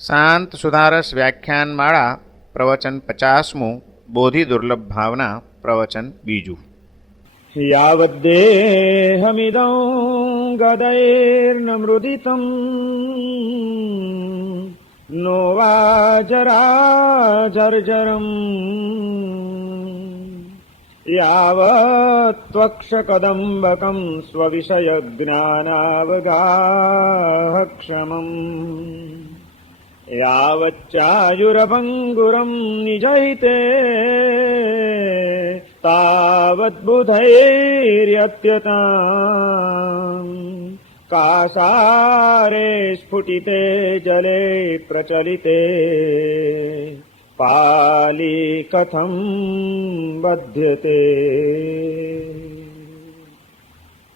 શાંત સુધારસ વ્યાખ્યાન માળા પ્રવચન 50મું બોધિ દુર્લભ ભાવના પ્રવચન 2. યાવદ્દેહમિદં ગદૈર્ન મૃદિતં નો વા જરાજર્જરં યાવત ત્વક્ષકદંબકં સ્વવિષયજ્ઞાનાવગાહક્ષમં યાવચ્ચાયુરભંગુરં નિજૈતે તાવદ્બુધૈર્યત્યતાં કાસારે સ્ફુટિતે જલે પ્રચલિતે પાલી કથમ બધ્યતે.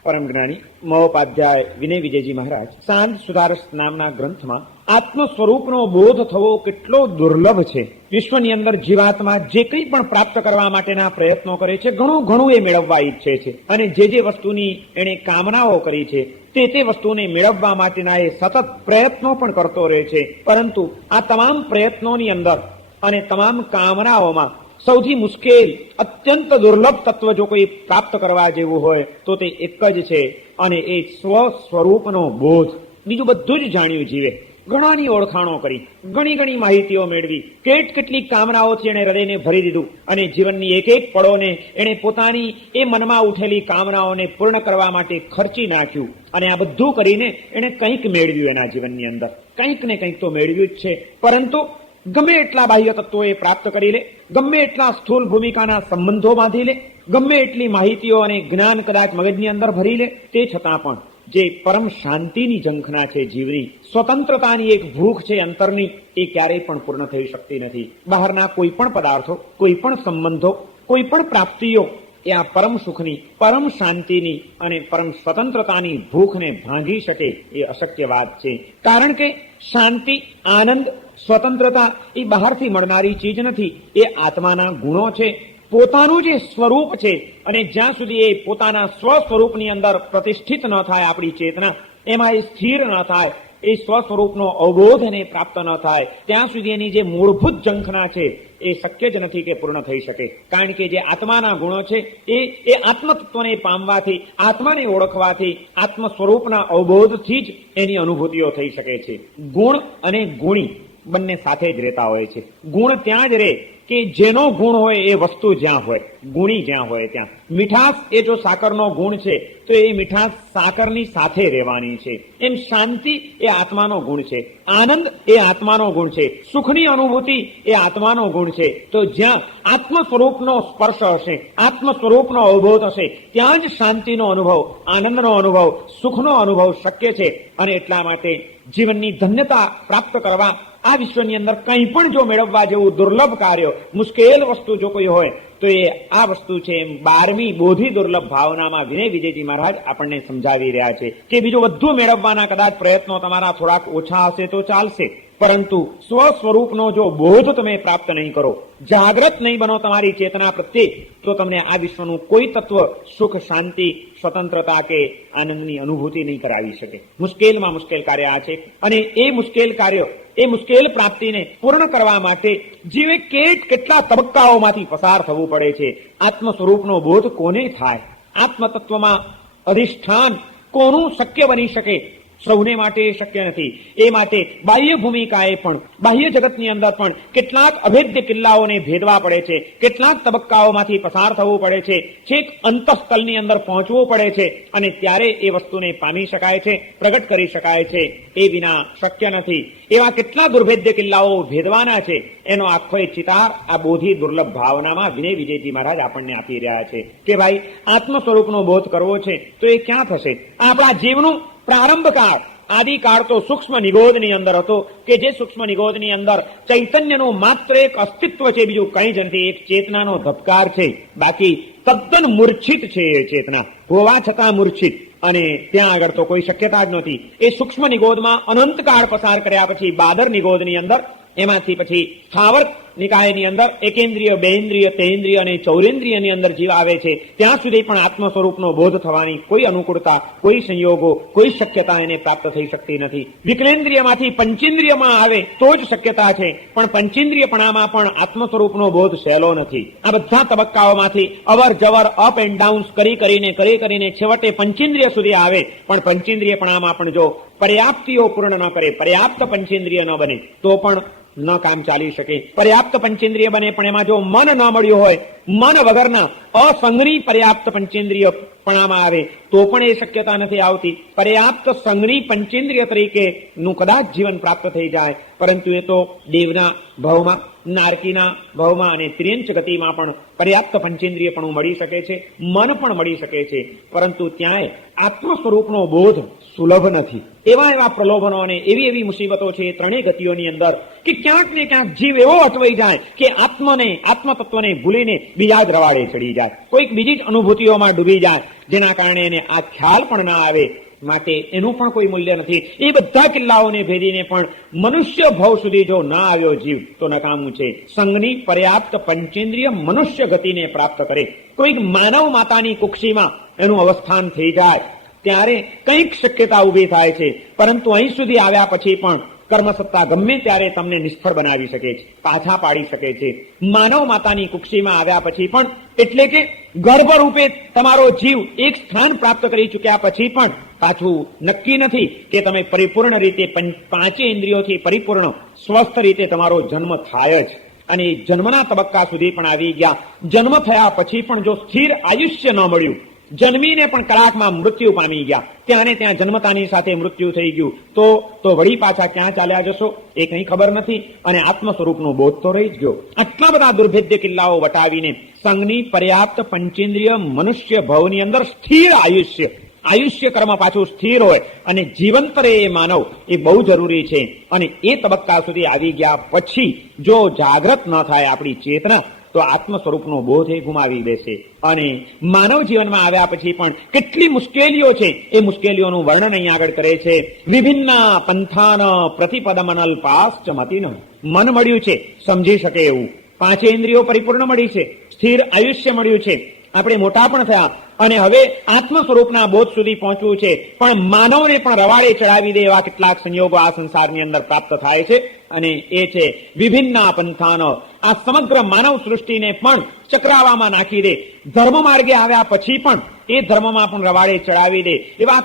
પરમ જ્ઞાની મહોપાધ્યાય વિનય વિજયજી મહારાજ શાંત સુધારસ નામના ગ્રંથમાં આત્મ સ્વરૂપનો બોધ થવો કેટલો દુર્લભ છે. વિશ્વની અંદર જીવાત્મા જે કંઈ પણ પ્રાપ્ત કરવા માટેના પ્રયત્નો કરે છે, ઘણું એ મેળવવા ઈચ્છે છે અને જે વસ્તુની એને કામનાઓ કરી છે તે વસ્તુને મેળવવા માટેના એ સતત પ્રયત્નો પણ કરતો રહે છે. પરંતુ આ તમામ પ્રયત્નોની અંદર અને તમામ કામનાઓમાં સૌથી મુશ્કેલ, અત્યંત દુર્લભ તત્વ જો કોઈ પ્રાપ્ત કરવા જેવું હોય તો તે એક જ છે અને એ સ્વસ્વરૂપનો બોધ. બીજું બધું જ જાણ્યું જીવે, ઘણાની ઓળખાણો કરી, ઘણી માહિતીઓ મેળવી, કેટલી કામનાઓથી એણે હૃદયને ભરી દીધું અને જીવનની એક પળોને એણે પોતાની એ મનમાં ઉઠેલી કામનાઓને પૂર્ણ કરવા માટે ખર્ચી નાખ્યું. અને આ બધું કરીને એણે કંઈક મેળવ્યું, એના જીવનની અંદર કંઈક ને કંઈક તો મેળવ્યું જ છે. પરંતુ ગમે એટલા બાહ્ય તત્વો એ પ્રાપ્ત કરી લે, ગમે એટલા સ્થૂલ ભૂમિકાના સંબંધો બાંધી લે, ગમે એટલી માહિતીઓ અને જ્ઞાન કદાચ મગજની અંદર ભરી લે, તે છતાં પણ જે પરમ શાંતિની ઝંખના છે, જીવની સ્વતંત્રતાની એક ભૂખ છે અંતરની, એ ક્યારેય પણ પૂર્ણ થઈ શકતી નથી. બહારના કોઈ પણ પદાર્થો, કોઈ પણ સંબંધો, કોઈ પણ પ્રાપ્તિઓ એ આ પરમ સુખની, પરમ શાંતિની અને પરમ સ્વતંત્રતાની ભૂખને ભાંગી શકે એ અશક્ય વાત છે. કારણ કે શાંતિ, આનંદ, સ્વતંત્રતા એ બહારથી મળનારી ચીજ નથી. એ આત્માના ગુણો છે, પોતાનું જે સ્વરૂપ છે. અને જ્યાં સુધી એ પોતાના સ્વ સ્વરૂપની અંદર પ્રતિષ્ઠિત ન થાય, આપણી ચેતના એમાં એ સ્થિર ન થાય, એ સ્વ સ્વરૂપનો અવબોધ એને પ્રાપ્ત ન થાય, ત્યાં સુધી એની જે મૂળભૂત ઝંખના છે એ શક્ય જ નથી કે પૂર્ણ થઈ શકે. કારણ કે જે આત્માના ગુણો છે એ આત્મતત્વને પામવાથી, આત્માને ઓળખવાથી, આત્મ સ્વરૂપના અવબોધથી જ એની અનુભૂતિઓ થઈ શકે છે. ગુણ અને ગુણી બંને સાથે જ રહેતા હોય છે. ગુણ ત્યાં જ રહે કે જેનો ગુણ હોય એ વસ્તુ જ્યાં હોય, ગુણી જ્યાં હોય ત્યાં. મીઠાશ એ જો સાકરનો ગુણ છે તો એ મીઠાશ સાકરની સાથે રહેવાની છે. એમ શાંતિ એ આત્માનો ગુણ છે, આનંદ એ આત્માનો ગુણ છે, સુખની અનુભૂતિ એ આત્માનો ગુણ છે. તો જ્યાં આત્મ સ્વરૂપનો સ્પર્શ હશે, આત્મ સ્વરૂપનો અવબોધ હશે, ત્યાં જ શાંતિનો અનુભવ, આનંદનો અનુભવ, સુખનો અનુભવ શક્ય છે. અને એટલા માટે જીવનની ધન્યતા પ્રાપ્ત કરવા આ વિશ્વની અંદર કંઈ પણ જો મેળવવા જેવું દુર્લભ કાર્ય, મુશ્કેલ વસ્તુ જો કોઈ હોય તો એ આ વસ્તુ છે. એમ 12મી બોધિ દુર્લભ ભાવનામાં વિનય વિજયજી મહારાજ આપણને સમજાવી રહ્યા છે કે બીજું બધું મેળવવાના કદાચ પ્રયત્નો તમારા થોડાક ઓછા હશે તો ચાલશે, પરંતુ સ્વ સ્વરૂપનો જો બોધ તમે પ્રાપ્ત નહીં કરો, જાગ્રત નહીં બનો તમારી ચેતના પ્રત્યે, તો તમને આ વિશ્વનું કોઈ તત્વ સુખ, શાંતિ, સ્વતંત્રતા કે આનંદની અનુભૂતિ નહીં કરાવી શકે. મુશ્કેલમાં મુશ્કેલ કાર્ય આ છે. અને એ મુશ્કેલ કાર્ય, એ મુશ્કેલ પ્રાપ્તિને પૂર્ણ કરવા માટે જીવે કેટલા તબક્કાઓમાંથી પસાર થવું પડે છે. આત્મ સ્વરૂપનો બોધ કોને થાય? આત્મતત્વમાં અધિષ્ઠાન કોનું શક્ય બની શકે? સૌને માટે શક્ય નથી. એ માટે બાહ્ય ભૂમિકાએ પણ, બાહ્ય જગતની અંદર પણ કેટલાક અભેદ્ય કિલ્લાઓને ભેદવા પડે છે, કેટલાક તબક્કાઓમાંથી પસાર થવું પડે છે, છેક અંતઃસ્થલની અંદર પહોંચવું પડે છે. અને ત્યારે એ વસ્તુને પામી શકાય છે, પ્રગટ કરી શકાય છે. એ વિના શક્ય નથી. એવા કેટલા દુર્ભેદ્ય કિલ્લાઓ ભેદવાના છે, એનો આખો એ ચિતાર આ બોધિ દુર્લભ ભાવનામાં વિનય વિજયજી મહારાજ આપણને આપી રહ્યા છે કે ભાઈ, આત્મ સ્વરૂપનો બોધ કરવો છે તો એ ક્યાં થશે? આપણા જીવનું પ્રારંભ કાળ, આદિકાળ તો સૂક્ષ્મ નિગોદની અંદર હતો કે જે સૂક્ષ્મ નિગોદની અંદર ચૈતન્યનું માત્ર એક અસ્તિત્વ છે, બીજું કંઈ જ નથી. એક ચેતનાનો ધબકાર છે, બાકી તદ્દન મૂર્છિત છે એ ચેતના, હોવા છતાં મૂર્છિત. અને ત્યાં આગળ તો કોઈ શક્યતા જ નહોતી. એ સૂક્ષ્મ નિગોદમાં અનંતકાળ પસાર કર્યા પછી બાદર નિગોદની અંદર, એમાંથી પછી સ્થાવર નિકાયની અંદર એકેન્દ્રિય, બેન્દ્રિય, તેન્દ્રિય અને ચૌરેન્દ્રિયની અંદર જીવ આવે છે ત્યાં સુધી પણ આત્મ સ્વરૂપનો બોધ થવાની કોઈ અનુકૂળતા, કોઈ સંયોગો, કોઈ શક્યતા એને પ્રાપ્ત થઈ શકતી નથી. વિકલેન્દ્રિયમાંથી પંચેન્દ્રિયમાં આવે તો જ શક્યતા છે, પણ પંચેન્દ્રિયપણામાં પણ આત્મ સ્વરૂપનો બોધ સહેલો નથી. આ બધા તબક્કાઓમાંથી અવર જવર અપ એન્ડ ડાઉન્સ કરી કરીને છેવટે પંચેન્દ્રિય સુધી આવે, પણ પંચેન્દ્રિયપણામાં પણ જો પર્યાપ્તિઓ પૂર્ણ ન કરે, પર્યાપ્ત પંચેન્દ્રિય ન બને તો પણ ન કામ ચાલી શકે. પર્યાપ્ત પંચેન્દ્રિય બને પણ એમાં જો મન ન મળ્યું હોય, મન વગરના અસંગની પર્યાપ્ત પંચેન્દ્રિય પણામાં આવે તો પણ એ શક્યતા નથી આવતી. પર્યાપ્ત સંગની પંચેન્દ્રિય તરીકે નું કદાચ જીવન પ્રાપ્ત થઈ જાય, પરંતુ એ તો દેવના ભાવમાં, નારકીના ભાવમાં અને ત્રિયંચ ગતિમાં પણ પર્યાપ્ત પંચેન્દ્રિય પણ મળી શકે છે, મન પણ મળી શકે છે, પરંતુ ત્યાંય આત્મ સ્વરૂપનો બોધ સુલભ નથી. એવા પ્રલોભનો અને એવી મુસીબતો છે એ ત્રણેય ગતિઓની અંદર કે ક્યાંક ને ક્યાંક જીવ એવો અટવાઈ જાય કે આત્મતત્વને ભૂલીને બીજા જ રવાડે ચડી જાય, કોઈક બીજી જ અનુભૂતિઓમાં ડૂબી જાય, જેના કારણે એને આ ખ્યાલ પણ ના આવે. માટે એનું પણ કોઈ મૂલ્ય નથી. એ બધા કિલ્લાઓને ભેદીને પણ મનુષ્ય ભાવ સુધી જો ના આવ્યો જીવ તો નકામું છે. સંઘની પર્યાપ્ત પંચેન્દ્રિય મનુષ્ય ગતિને પ્રાપ્ત કરે, કોઈક માનવ માતાની કુક્ષીમાં એનું અવસ્થાન થઈ જાય ત્યારે કંઈક શક્યતા ઉભી થાય છે, પરંતુ અહીં સુધી આવ્યા પછી પણ કર્મસત્તા ગમે ત્યારે તમને નિષ્ફળ બનાવી શકે છે, પાછા પાડી શકે છે. માનવ માતાની કુક્ષીમાં આવ્યા પછી પણ, એટલે કે ગર્ભ રૂપે તમારો જીવ એક સ્થાન પ્રાપ્ત કરી ચૂક્યા પછી પણ પાછું નક્કી નથી કે તમે પરિપૂર્ણ રીતે પાંચે ઇન્દ્રિયોથી પરિપૂર્ણ સ્વસ્થ રીતે તમારો જન્મ થાય જ. અને જન્મના તબક્કા સુધી પણ આવી ગયા. જન્મ થયા પછી પણ જો સ્થિર આયુષ્ય ન મળ્યું, જન્મીને પણ કલાકમાં મૃત્યુ પામી ગયા, ત્યાં ને ત્યાં જન્મતાની સાથે મૃત્યુ થઈ ગયું, તો વળી પાછા ક્યાં ચાલ્યા જશો એ કંઈ ખબર નથી, અને આત્મ સ્વરૂપનો બોધ તો રહી જ ગયો. આટલા બધા દુર્ભેદ્ય કિલ્લાઓ વટાવીને સંઘની પર્યાપ્ત પંચેન્દ્રિય મનુષ્ય ભાવની અંદર સ્થિર આયુષ્ય કર્મ પાછું સ્થિર હોય અને જીવંત રહે એ માનવ, એ બહુ જરૂરી છે. અને એ તબક્કા સુધી આવી ગયા પછી જો જાગ્રત ન થાય આપણી ચેતના, તો આત્મ સ્વરૂપનો બોધ એ ગુમાવી દેશે. અને માનવ જીવનમાં આવ્યા પછી પણ કેટલી મુશ્કેલીઓ છે એ મુશ્કેલીઓનું વર્ણન અહીં આગળ કરે છે. વિભિન્ન પંથાન પ્રતિપદમનલ પાશ્ચ મતિન. મન મળ્યું છે સમજી શકે એવું, પાંચે ઇન્દ્રિયો પરિપૂર્ણ મળી છે, સ્થિર આયુષ્ય મળ્યું છે, આપણે મોટા પણ થયા અને હવે આત્મ સ્વરૂપના બોધ સુધી પહોંચવું છે, પણ માનવને પણ રવાડે ચડાવી દે એવા કેટલાક સંયોગો આ સંસારની અંદર પ્રાપ્ત થાય છે. અને એ છે વિભિન્ન પંથાનો. આ સમગ્ર માનવ સૃષ્ટિને પણ ચક્રાવામાં નાખી દે, ધર્મ માર્ગે આવ્યા પછી પણ એ ધર્મમાં પણ રવાડે ચડાવી દે એવા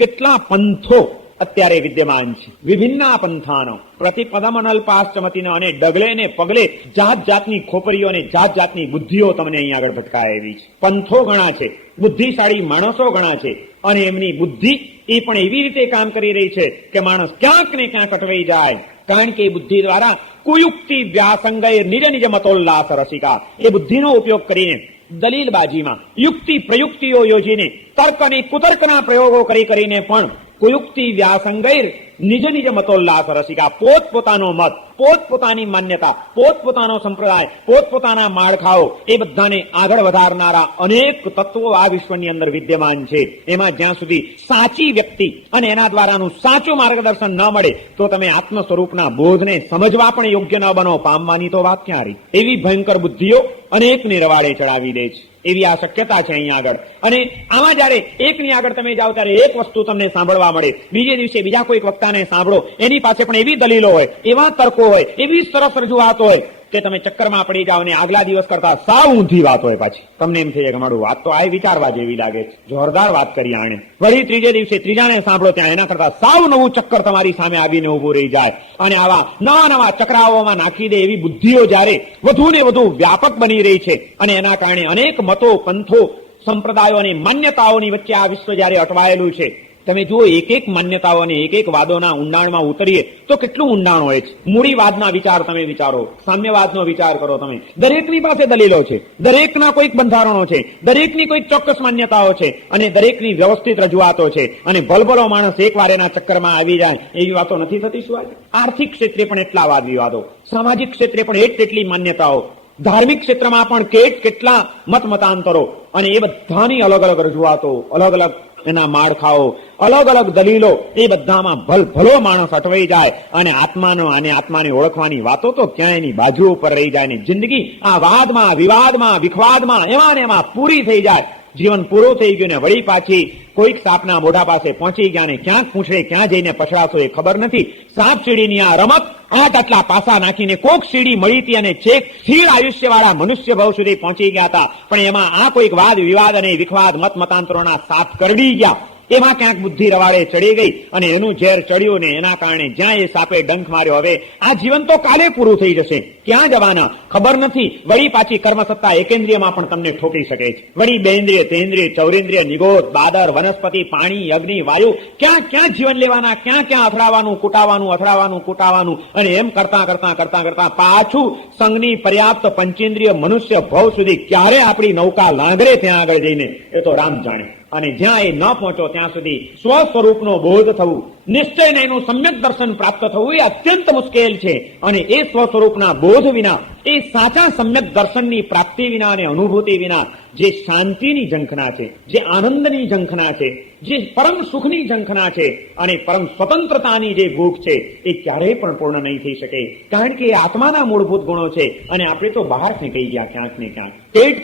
કેટલા પંથો અત્યારે વિદ્યમાન છે. વિભિન્ન પંથાનો પ્રતિપદમનલ્પાશ્ચમતિનો. અને ડગલે ને પગલે જાત જાતની ખોપરીઓ અને જાત જાતની બુદ્ધિઓ તમને અહીં આગળ ભટકાય એવી છે. પંથો ઘણા છે, બુદ્ધિશાળી માણસો ઘણા છે, અને એમની બુદ્ધિ એ પણ એવી રીતે કામ કરી રહી છે કે માણસ ક્યાંક ને ક્યાંક અટવાઈ જાય, કારણ કે એ બુદ્ધિ દ્વારા કુયુક્તિ વ્યાસંગય નિજ મતોલ્લાસ રસિકા. એ બુદ્ધિનો ઉપયોગ કરીને દલીલબાજીમાં યુક્તિ પ્રયુક્તિઓ યોજીને તર્ક અને કુતર્કના પ્રયોગો કરીને પણ કુયુક્તિ વ્યાસંગૈર નિજ મતોલ્લાસ રસિકા. પોતપોતાનો મત, પોતપોતાની માન્યતા, પોતપોતાનો સંપ્રદાય, પોતપોતાના માળખાઓ એ બધાને આગળ વધારનારા અનેક તત્વો આ વિશ્વની અંદર વિદ્યમાન છે. એમાં જ્યાં સુધી સાચી વ્યક્તિ અને એના દ્વારાનું સાચું માર્ગદર્શન ન મળે તો તમે આત્મ સ્વરૂપના બોધને સમજવા પણ યોગ્ય ન બનો, પામવાની તો વાત ક્યાં રહી. એવી ભયંકર બુદ્ધિઓ અનેકને રવાડે ચડાવી દે છે, એવી આ શક્યતા છે અહીં આગળ. અને આમાં જયારે એકની આગળ તમે જાઓ ત્યારે એક વસ્તુ તમને સાંભળવા મળે, બીજે દિવસે બીજા કોઈક વક્તાને સાંભળો, એની પાસે પણ એવી દલીલો હોય, એવા તર્કો હોય, એવી સરસ રજૂઆત હોય કે તમે ચક્કરમાં પડી જાઓ ને આગલા દિવસ કરતા સાવ ઊંધી વાત હોય પાછી. તમને એમ થઈ જાય કે મારું વાત તો આ વિચારવા જેવી લાગે છે, જોરદાર વાત કરી આણે. વળી ત્રીજે દિવસે ત્રીજાને સાંભળો ત્યાં એના કરતા સાવ નવું ચક્કર તમારી સામે આવીને ઉભું રહી જાય. અને આવા નવા ચક્રાઓમાં નાખી દે એવી બુદ્ધિઓ જયારે વધુ ને વધુ વ્યાપક બની રહી છે, અને એના કારણે અનેક મતો, પંથો, સંપ્રદાયો અને માન્યતાઓની વચ્ચે આ વિશ્વ જયારે અટવાયેલું છે, તમે જુઓ એક માન્યતાઓ અને એક વાદોના ઊંડાણમાં ઉતરીએ તો કેટલું ઊંડાણ હોય છે. મૂડીવાદના વિચાર તમે વિચારો, સામ્યવાદનો વિચાર કરો તમે, દરેકની પાસે દલીલો છે, દરેકના કોઈક બંધારણો છે, દરેકની કોઈક ચોક્કસ માન્યતાઓ છે, અને દરેકની વ્યવસ્થિત રજૂઆતો છે. અને ભલભલો માણસ એકવાર એના ચક્કરમાં આવી જાય એવી વાતો નથી થતી શું આજે? આર્થિક ક્ષેત્રે પણ એટલા વાદ વિવાદો, સામાજિક ક્ષેત્રે પણ એટલી માન્યતાઓ, ધાર્મિક ક્ષેત્રમાં પણ કેટલા મતાંતરો, અને એ બધાની અલગ અલગ રજૂઆતો, અલગ અલગ એના માળખાઓ, અલગ અલગ દલીલો, એ બધામાં ભલો માણસ અટવાઈ જાય અને આત્માને ઓળખવાની વાતો તો ક્યાં એની બાજુ ઉપર રહી જાય ને જિંદગી આ વાદમાં, વિવાદમાં, વિખવાદમાં એમાં ને એમાં પૂરી થઈ જાય. જીવન પૂરું થઈ ગયું ને વળી પાછી કોઈક સાપના મોઢા પાસે પહોંચી ગયા ને ક્યાંક પૂછડે ક્યાં જઈને પછડાશો એ ખબર નથી. સાપ સીડીની આ રમત, આટલા પાસા નાખીને કોક સીડી મળી હતી અને છેક સ્થિર આયુષ્યવાળા મનુષ્ય ભાવ સુધી પહોંચી ગયા હતા, પણ એમાં આ કોઈક વાદ વિવાદ અને વિખવાદ મતાંતરોના સાપ કરડી ગયા. એમાં ક્યાંક બુદ્ધિ રવાડે ચડી ગઈ અને એનું ઝેર ચડ્યું ને એના કારણે જ્યાં એ સાપે ડંખ માર્યો, હવે આ જીવન તો કાલે પૂરું થઈ જશે, ક્યાં જવાના ખબર નથી. વળી પાછી કર્મસત્તા એકેન્દ્રિયમાં પણ તમને ઠોકી શકે છે. વળી બેન્દ્રિય, તેન્દ્રિય, ચૌરેન્દ્રિય, નિગોદ, બાદર, વનસ્પતિ, પાણી, અગ્નિ, વાયુ, ક્યાં જીવન લેવાના, ક્યાં અથડાવાનું, કૂટાવાનું અને એમ કરતા પાછું સંઘની પર્યાપ્ત પંચેન્દ્રિય મનુષ્ય ભવ સુધી ક્યારે આપણી નૌકા લાંગરે ત્યાં આગળ જઈને એ તો રામ જાણે. અને જ્યાં એ ન પહોંચો ત્યાં સુધી સ્વ સ્વરૂપનો બોધ થવું, નિશ્ચયને એનું સમ્યક દર્શન પ્રાપ્ત થવું એ અત્યંત મુશ્કેલ છે. અને એ સ્વ સ્વરૂપના બોધ વિના, એ સાચા સમ્યક દર્શનની પ્રાપ્તિ વિના અને અનુભૂતિ વિના જે શાંતિની ઝંખના છે, જે આનંદની ઝંખના છે, જે પરમ સુખની ઝંખના છે અને પરમ સ્વતંત્રતાની જે ભૂખ છે એ ક્યારેય પણ પૂર્ણ નહીં થઈ શકે. કારણ કે એ આત્માના મૂળભૂત ગુણો છે અને આપણે તો બહાર ફેંકાઈ ગયા ક્યાંક ને ક્યાંક.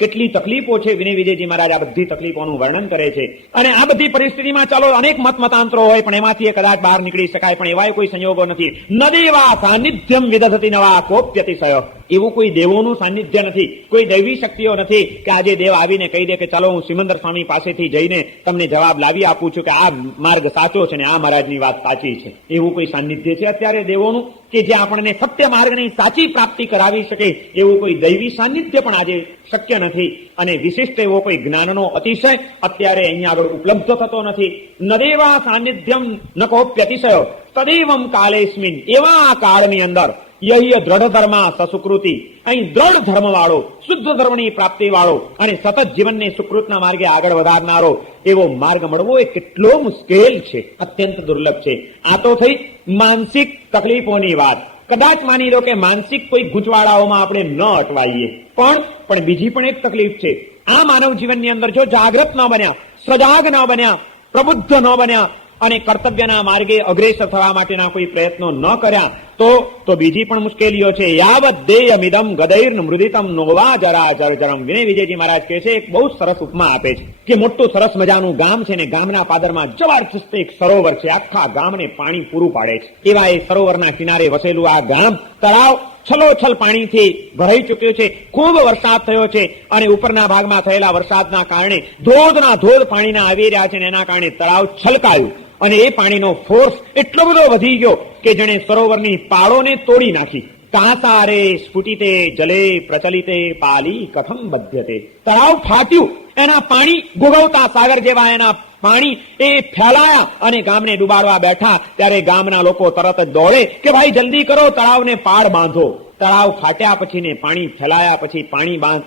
કેટલી તકલીફો છે. વિનય વિજયજી મહારાજ આ બધી તકલીફોનું વર્ણન કરે છે. અને આ બધી પરિસ્થિતિમાં ચાલો અનેક મતાંતરો હોય પણ એમાંથી કદાચ બહાર નીકળી શકાય, પણ એવા કોઈ સંયોગો નથી. ન દેવા સાનિધ્યમ વિદધતિ નવા કોપ્યતિશય. એવું કોઈ દેવોનું સાનિધ્ય નથી, કોઈ દૈવી શક્તિઓ નથી કે આજે દેવ આવીને કહી દે કે ચાલો હું સિમંદર સ્વામી પાસેથી જઈને તમને જવાબ લાવી આપું છું કે આ માર્ગ સાચો છે ને આ મહારાજની વાત સાચી છે. એવું કોઈ સાનિધ્ય છે અત્યારે દેવોનું કે જે આપણને સત્ય માર્ગની સાચી પ્રાપ્તિ કરાવી શકે? એવું કોઈ દૈવી સાનિધ્ય પણ આજે શક્ય નથી. અને વિશિષ્ટ એવો કોઈ જ્ઞાનનો અતિશય અત્યારે અહીંયા આગળ ઉપલબ્ધ થતો નથી. ન દેવા સાનિધ્યમ ન કોપ્યતિશય તદેવમ કાલેસ્મિન. એવા કાળની અંદર યહ્ય દ્રઢ ધર્મા સસુકૃતિ, અહીં દ્રઢ ધર્મ વાળો, શુદ્ધ ધર્મની પ્રાપ્તિ વાળો અને સતત જીવનને સુકૃતના માર્ગે આગળ વધારનારો એવો માર્ગ મળવો એ કેટલો મુશ્કેલ છે, અત્યંત દુર્લભ છે. આ તો થઈ માનસિક તકલીફોની વાત. કદાચ માની લો કે માનસિક કોઈ ગૂંચવાડાઓમાં આપણે ન અટવાઈએ, પણ બીજી પણ એક તકલીફ છે. આ માનવ જીવનની અંદર જો જાગૃત ન બન્યા, સજાગ ન બન્યા, પ્રબુદ્ધ ન બન્યા અને કર્તવ્યના માર્ગે અગ્રેસર થવા માટેના કોઈ પ્રયત્નો ન કર્યા તો બીજી પણ મુશ્કેલીઓ છે. યાવત દેયમિદમ ગદૈર્ન મૃદિતમ નોવા જરા જરજરમ. વિનય વિજયજી મહારાજ કહે છે, એક બહુ સરસ ઉપમા આપે છે કે મોટું સરસ મજાનું ગામ છે ને ગામના પાદરમાં જબરજસ્ત એક સરોવર છે, આખા ગામને પાણી પૂરું પાડે છે. એવા એ સરોવરના કિનારે વસેલું આ ગામ, તળાવ છલોછલ પાણીથી ભરાઈ ચૂક્યું છે. ખૂબ વરસાદ થયો છે અને ઉપરના ભાગમાં થયેલા વરસાદના કારણે ધોધના ધોધ પાણીના આવી રહ્યા છે અને એના કારણે તળાવ છલકાયું અને એ પાણીનો ફોર્સ એટલો બધો વધી ગયો કે જેણે સરોવરની પાળોને તોડી નાખી. કાસારે સ્ફુટિતે જલે પ્રચલિતે પાલી કથમ બધ્યતે. તળાવ ફાટ્યું, એના પાણી ગોગવતા સાગર જેવા એના પાણી એ ફેલાયા અને ગામને ડુબાડવા બેઠા. ત્યારે ગામના લોકો તરત જ દોડે કે ભાઈ જલ્દી કરો, તળાવને પાળ બાંધો. તળાવ ફાટ્યા પછી ને પાણી ફેલાયા પછી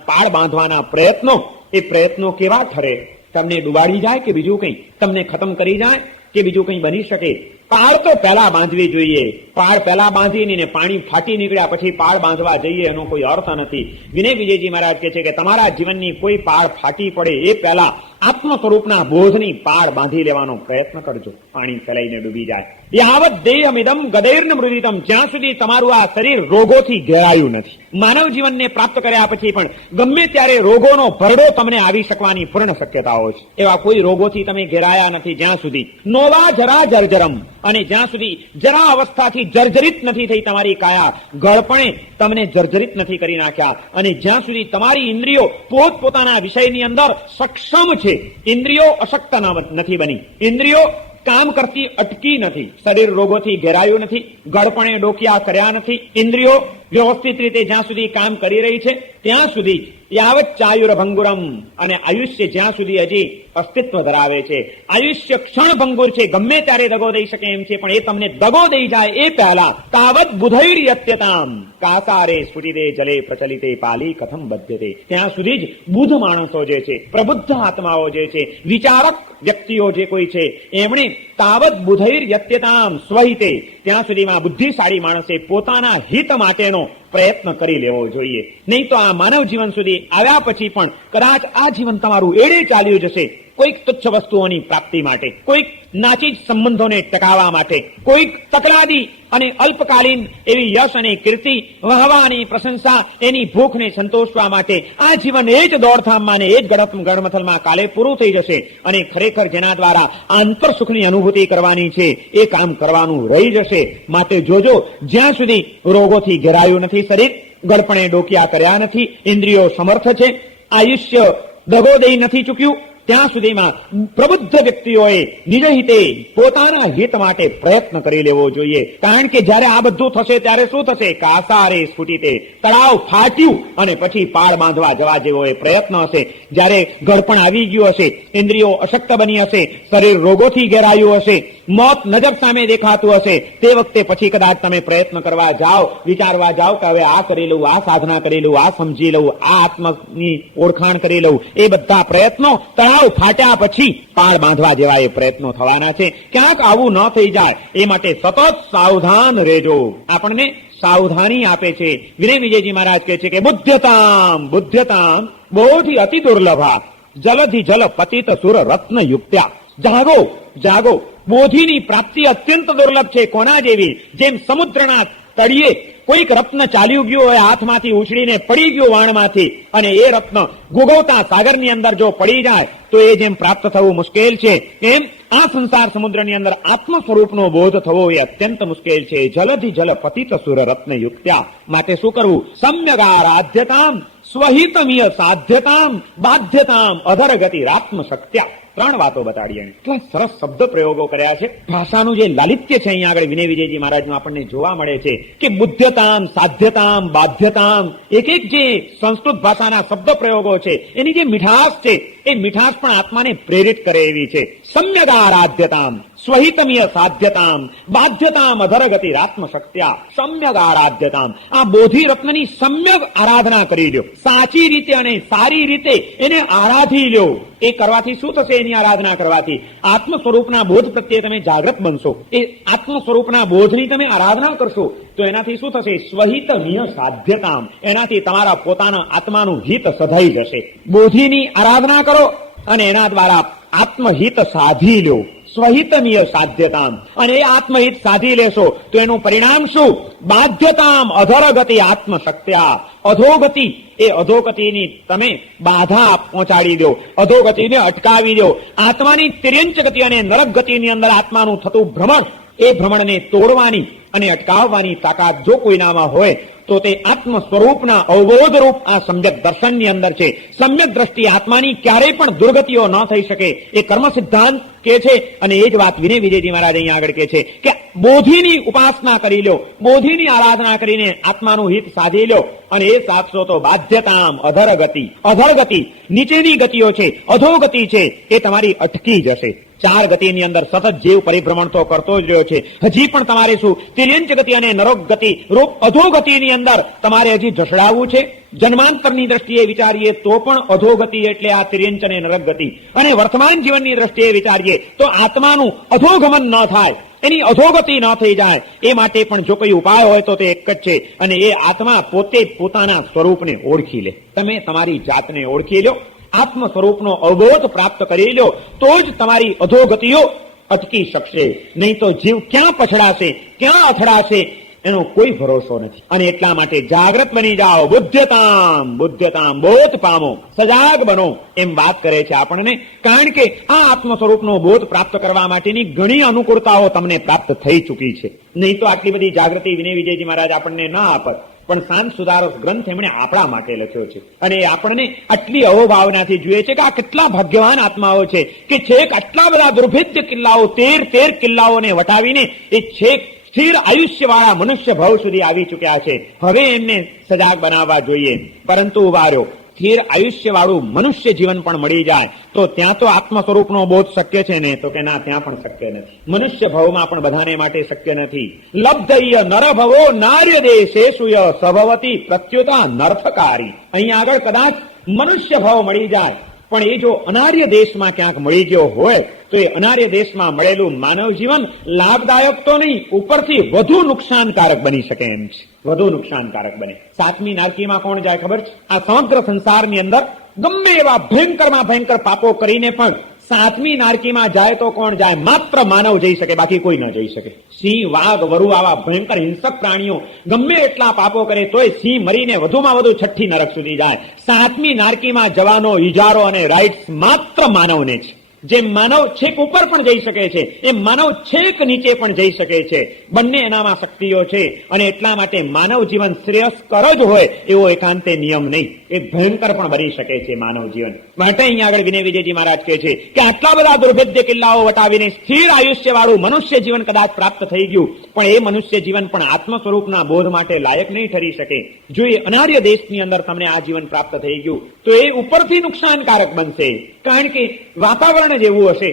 પાળ બાંધવાના પ્રયત્નો કેવા ઠરે? તમને ડુબાડી જાય કે બીજું કંઈ? તમને ખતમ કરી જાય કે બીજું કંઈ બની શકે? પાળ તો પહેલા બાંધવી જોઈએ. પાળ પહેલા બાંધીને પાણી ફાટી નીકળ્યા પછી પાળ બાંધવા જઈએ એનો કોઈ અર્થ નથી. વિનય વિજયજી મહારાજ કહે છે કે તમારા જીવનની કોઈ પાળ ફાટી પડે એ પહેલા આત્મ સ્વરૂપના બોધની પાળ બાંધી લેવાનો પ્રયત્ન કરજો, પાણી ફેલાઈને ડૂબી જાય. યાવત દેયમિદમ ગદૈર્ન મૃદિતમ. જ્યાં સુધી તમારું આ શરીર રોગોથી ઘેરાયું નથી. માનવ જીવનને પ્રાપ્ત કર્યા પછી પણ ગમે ત્યારે રોગોનો ભરડો તમને આવી શકવાની પૂર્ણ શક્યતાઓ છે. એવા કોઈ રોગોથી તમે ઘેરાયા નથી જ્યાં સુધી. નોવા જરા જર્જરમ. અને જ્યાં સુધી જરા અવસ્થાથી જર્જરિત નથી થઈ તમારી કાયા, ગળપણે તમને જર્જરિત નથી કરી નાખ્યા. અને જ્યાં સુધી તમારી ઇન્દ્રિયો પોતપોતાના વિષયની અંદર સક્ષમ છે, ઇન્દ્રિયો અશક્ત નથી બની, ઇન્દ્રિયો કામ કરતી અટકી નથી, શરીર રોગોથી ઘેરાયું નથી, ગળપણે ડોકિયા કર્યા નથી, ઇન્દ્રિયો વ્યવસ્થિત રીતે જ્યાં સુધી કામ કરી રહી છે ત્યાં સુધી યાવત ચાયુર ભંગુરમ. અને આયુષ્ય જ્યાં સુધી હજી અસ્તિત્વ ધરાવે છે, આયુષ્ય ક્ષણ ભંગુર છે, ગમે ત્યારે દગો દઈ શકે એમ છે, પણ એ તમને દગો દઈ જાય એ પહેલા તાવત બુધૈર્યત્યતામ કાકારે સ્ફુટિતે જલે પ્રચલિતે પાલી કથમ બધ્યતે. ત્યાં સુધી જ બુદ્ધ માણસો જે છે, પ્રબુદ્ધ આત્માઓ જે છે, વિચારક વ્યક્તિઓ જે કોઈ છે, એમણે તાવત બુધૈર્યત્યતામ સ્વહિતે, ત્યાં સુધીમાં બુદ્ધિશાળી માણસે પોતાના હિત માટેનો પ્રયત્ન કરી લેવો જોઈએ. નહીં તો આ માનવ જીવન સુધી આવ્યા પછી પણ કદાચ આ જીવન તમારું એડે ચાલ્યું જશે. કોઈક તુચ્છ વસ્તુઓની પ્રાપ્તિ માટે, કોઈક નાચીજ સંબંધોને ટકાવવા માટે, કોઈક તકલાદી અને અલ્પકાલીન એવી યશ અને કીર્તિ, વાહવા અને પ્રશંસા, એની ભૂખને સંતોષવા માટે આ જીવન એ જ દોડધામમાં ને એ જ ગડમથલમાં કાલે પૂરું થઈ જશે. અને ખરેખર જેના દ્વારા આંતર સુખની અનુભૂતિ કરવાની છે એ કામ કરવાનું રહી જશે. માટે જોજો, જ્યાં સુધી રોગોથી ઘેરાયું નથી શરીર, ગળપણે ડોકિયા કર્યા નથી, ઇન્દ્રિયો સમર્થ છે, આયુષ્ય દગો દઈ નથી ચૂક્યું, ત્યાં સુધીમાં પ્રબુદ્ધ વ્યક્તિઓએ નિજ હિતે પોતાના હિત માટે પ્રયત્ન કરી લેવો જોઈએ. કારણ કે જ્યારે આ બધું થશે ત્યારે શું થશે? કાસારે સ્ફુટિતે, તળાવ ફાટ્યું અને પછી પાળ બાંધવા જવા જેવો એ પ્રયત્ન હશે. જ્યારે ગળપણ આવી ગયું હશે, ઇન્દ્રિયો અશક્ત બની હશે, શરીર રોગોથી ઘેરાયું હશે, મોત નજર સામે દેખાતું હશે, તે વખતે પછી કદાચ તમે પ્રયત્ન કરવા જાઓ, વિચારવા જાઓ કે હવે આ કરી લઉં, આ સાધના કરી લઉં, આ સમજી લઉં, આ આત્મની ઓળખાણ કરી લઉં, એ બધા પ્રયત્નો તળાવ ફાટ્યા પછી પાળ બાંધવા જેવા એ પ્રયત્નો થવાના છે. ક્યાંક આવું ન થઈ જાય એ માટે સતત સાવધાન રહેજો. આપણને સાવધાની આપે છે. વિનય વિજયજી મહારાજ કહે છે કે બુદ્ધતામ બુદ્ધતામ બોધિ અતિ દુર્લભા જલધિ જલ પતિત સુર રત્ન યુક્ત્યા. જાગો જાગો, બોધિની પ્રાપ્તિ અત્યંત દુર્લભ છે. કોના જેવી? જેમ સમુદ્રના તળિયે કોઈક રત્ન ચાલ્યું ગયું હોય, હાથમાંથી ઉછળીને પડી ગયું વાણમાંથી, અને એ રત્ન ગુગવતા સાગરની અંદર જો પડી જાય તો એ જેમ પ્રાપ્ત થવું મુશ્કેલ છે, એમ આ સંસાર સમુદ્રની અંદર આત્મ સ્વરૂપનો બોધ થવો એ અત્યંત મુશ્કેલ છે. જલધિ જલ પતિત સુર રત્ન યુક્ત્યા. માટે શું કરવું? સમ્યગારાધ્યતામ સ્વહિતમીય સાધ્યતામ બાધ્યતામ અધર ગતિરાત્મ શક્ત્યા. ત્રણ વાતો બતાડી એને. એટલા સરસ શબ્દ પ્રયોગો કર્યા છે. ભાષાનું જે લાલિત્ય છે અહીંયા આગળ વિનય વિજયજી મહારાજનું આપણને જોવા મળે છે કે બુદ્ધતામ, સાધ્યતામ, બાધ્યતામ, એક એક જે સંસ્કૃત ભાષાના શબ્દ પ્રયોગો છે એની જે મીઠાશ છે એ મીઠાશ પણ આત્માને પ્રેરિત કરે એવી છે. સમ્યગારાધ્યતામ સ્વહિતમીય સાધ્યતામ બાધ્યતામ અધરગતિરાત્મ શક્ત્યા. સમ્યગારાધ્યતામ, આ બોધિ રત્નની સમ્યક આરાધના કરી લ્યો, સાચી રીતે અને સારી રીતે એને આરાધી લ્યો. એ કરવાથી શું થશે? એની આરાધના કરવાથી આત્મ સ્વરૂપના બોધ પ્રત્યે તમે જાગૃત બનશો. એ આત્મ સ્વરૂપના બોધની તમે આરાધના કરશો તો એનાથી શું થશે? સ્વહિતમીય સાધ્યતામ, એનાથી તમારા પોતાના આત્માનું હિત સધાઈ જશે. બોધિની આરાધના કરો અને એના દ્વારા આત્મહિત સાધી લો. સ્વહિતમીય સાધ્યતામ, અને એ આત્મહિત સાધી લેશો તો એનું પરિણામ શું? બાધ્યતામ અધરગતિ આત્મશક્ત્યા. અધોગતિ, એ અધોગતિની તમે બાધા પહોંચાડી દો, અધોગતિને અટકાવી દો. આત્માની તિર્યંચ ગતિ અને નરક ગતિની અંદર આત્માનું થતું ભ્રમણ, એ ભ્રમણને તોડવાની અને અટકાવવાની તાકાત જો કોઈનામાં હોય તો તે આત્મ સ્વરૂપના અવબોધ રૂપ આ સમ્યક દર્શનની અંદર છે. સમ્યક દ્રષ્ટિ આત્માની ક્યારેય પણ દુર્ગતિઓ ન થઈ શકે એ કર્મ સિદ્ધાંત કે છે. અને એ જ વાત વિનય વિજયજી મહારાજ અહીંયા આગળ કે છે કે બોધિની ઉપાસના કરી લો, બોધિની આરાધના કરીને આત્માનું હિત સાધી લો, અને એ સાધશો તો બાધ્યતામ અધરગતિ, અધરગતિ નીચેની ગતિઓ છે, અધોગતિ છે, એ તમારી અટકી જશે. ચાર ગતિની અંદર સતત જીવ પરિભ્રમણ તો કરતો જ રહ્યો છે. હજી પણ તમારે શું? તિર્યંચ ગતિ અને નરોગ ગતિ રૂપ અધોગતિની અંદર તમારે હજી ઢસડાવવું છે. જન્માંતરની દ્રષ્ટિએ વિચારીએ તો પણ અધોગતિ એટલે આ તિર્યંચ અને નરક ગતિ, અને વર્તમાન જીવનની દ્રષ્ટિએ વિચારીએ તો આત્માનું અધોગમન ન થાય, એની અધોગતિ ન થઈ જાય એ માટે પણ જો કોઈ ઉપાય હોય તો તે એક જ છે, અને એ આત્મા પોતે પોતાના સ્વરૂપને ઓળખી લે. તમે તમારી જાતને ઓળખી લો, આત્મ સ્વરૂપનો અવબોધ પ્રાપ્ત કરી લો, તો જ તમારી અધોગતિઓ અટકી શકશે. નહીં તો જીવ ક્યાં પછડાશે, ક્યાં અથડાશે એનો કોઈ ભરોસો નથી. અને એટલા માટે જાગૃત બની જાઓ. બુદ્ધતામ બુદ્ધતામ, બોધ પામો, સજાગ બનો, એમ વાત કરે છે આપણને. કારણ કે આ આત્મ સ્વરૂપનો બોધ પ્રાપ્ત કરવા માટેની ઘણી અનુકૂળતાઓ તમને પ્રાપ્ત થઈ ચૂકી છે. નહીં તો આટલી બધી જાગૃતિ વિનય વિજયજી મહારાજ આપણને ના આપત. પણ શાંત સુધારક ગ્રંથ એમણે આપણા માટે લખ્યો છે, અને આપણને આટલી અહોભાવનાથી જોઈએ છે કે આ કેટલા ભાગ્યવાન આત્માઓ છે કે છેક આટલા બધા દુર્ભેદ્ય કિલ્લાઓ, 13 કિલ્લાઓને વટાવીને એ છેક સ્થિર આયુષ્ય વાળા મનુષ્ય ભાવ સુધી આવી ચુક્યા છે. હવે એમને સજાગ બનાવવા જોઈએ. પરંતુ ઉભા રહ્યો, સ્થિર આયુષ્ય વાળું મનુષ્ય જીવન પણ મળી જાય તો ત્યાં તો આત્મ સ્વરૂપનો બોધ શક્ય છે ને? તો કે ના, ત્યાં પણ શક્ય નથી. મનુષ્ય ભાવમાં પણ બધાને માટે શક્ય નથી. લબ્ધય નરભવો નાર્ય દેશેષુય સભવતી પ્રત્યુતા નર્થકારી. અહીંયા આગળ કદાચ મનુષ્ય ભાવ મળી જાય, પણ એ જો અનાર્ય દેશમાં ક્યાંક મળી ગયો હોય તો એ અનાર્ય દેશમાં મળેલું માનવ જીવન લાભદાયક તો નહીં, ઉપરથી વધુ નુકસાનકારક બની શકે એમ છે. વધુ નુકસાનકારક બને. 7મી નારકીમાં કોણ જાય ખબર છે? આ સમગ્ર સંસારની અંદર ગમે એવા ભયંકરમાં ભયંકર પાપો કરીને પણ સાતમી નારકીમાં જાય તો કોણ જાય? માત્ર માનવ જઈ શકે, બાકી કોઈ ન જઈ શકે. સિંહ, વાઘ, વરુ આવા ભયંકર હિંસક પ્રાણીઓ ગમે એટલા પાપો કરે તોય સિંહ મરીને વધુમાં વધુ 6ઠ્ઠી નરક સુધી જાય. સાતમી નારકીમાં જવાનો ઇજારો અને રાઇટ્સ માત્ર માનવને છે. જે માનવ છેક ઉપર પણ જઈ શકે છે, એ માનવ છેક નીચે પણ જઈ શકે છે. બંને એનામાં શક્તિઓ છે અને એટલા માટે માનવ જીવન શ્રેયસ્કર જ હોય એવો એકાંતે નિયમ નહીં. એ ભયંકર પણ બની શકે છે માનવ જીવન. માટે અહીંયા આગળ વિનય વિજયજી મહારાજ કહે છે કે આટલા બધા દુર્ભેદ્ય કિલ્લાઓ વટાવીને સ્થિર આયુષ્ય વાળું મનુષ્ય જીવન કદાચ પ્રાપ્ત થઈ ગયું, પણ એ મનુષ્ય જીવન પણ આત્મ સ્વરૂપના બોધ માટે લાયક નહીં ઠરી શકે. જો એ અનાર્ય દેશની અંદર તમને આ જીવન પ્રાપ્ત થઈ ગયું તો એ ઉપરથી નુકસાનકારક બનશે. કારણ કે વાતાવરણ જ એવું હશે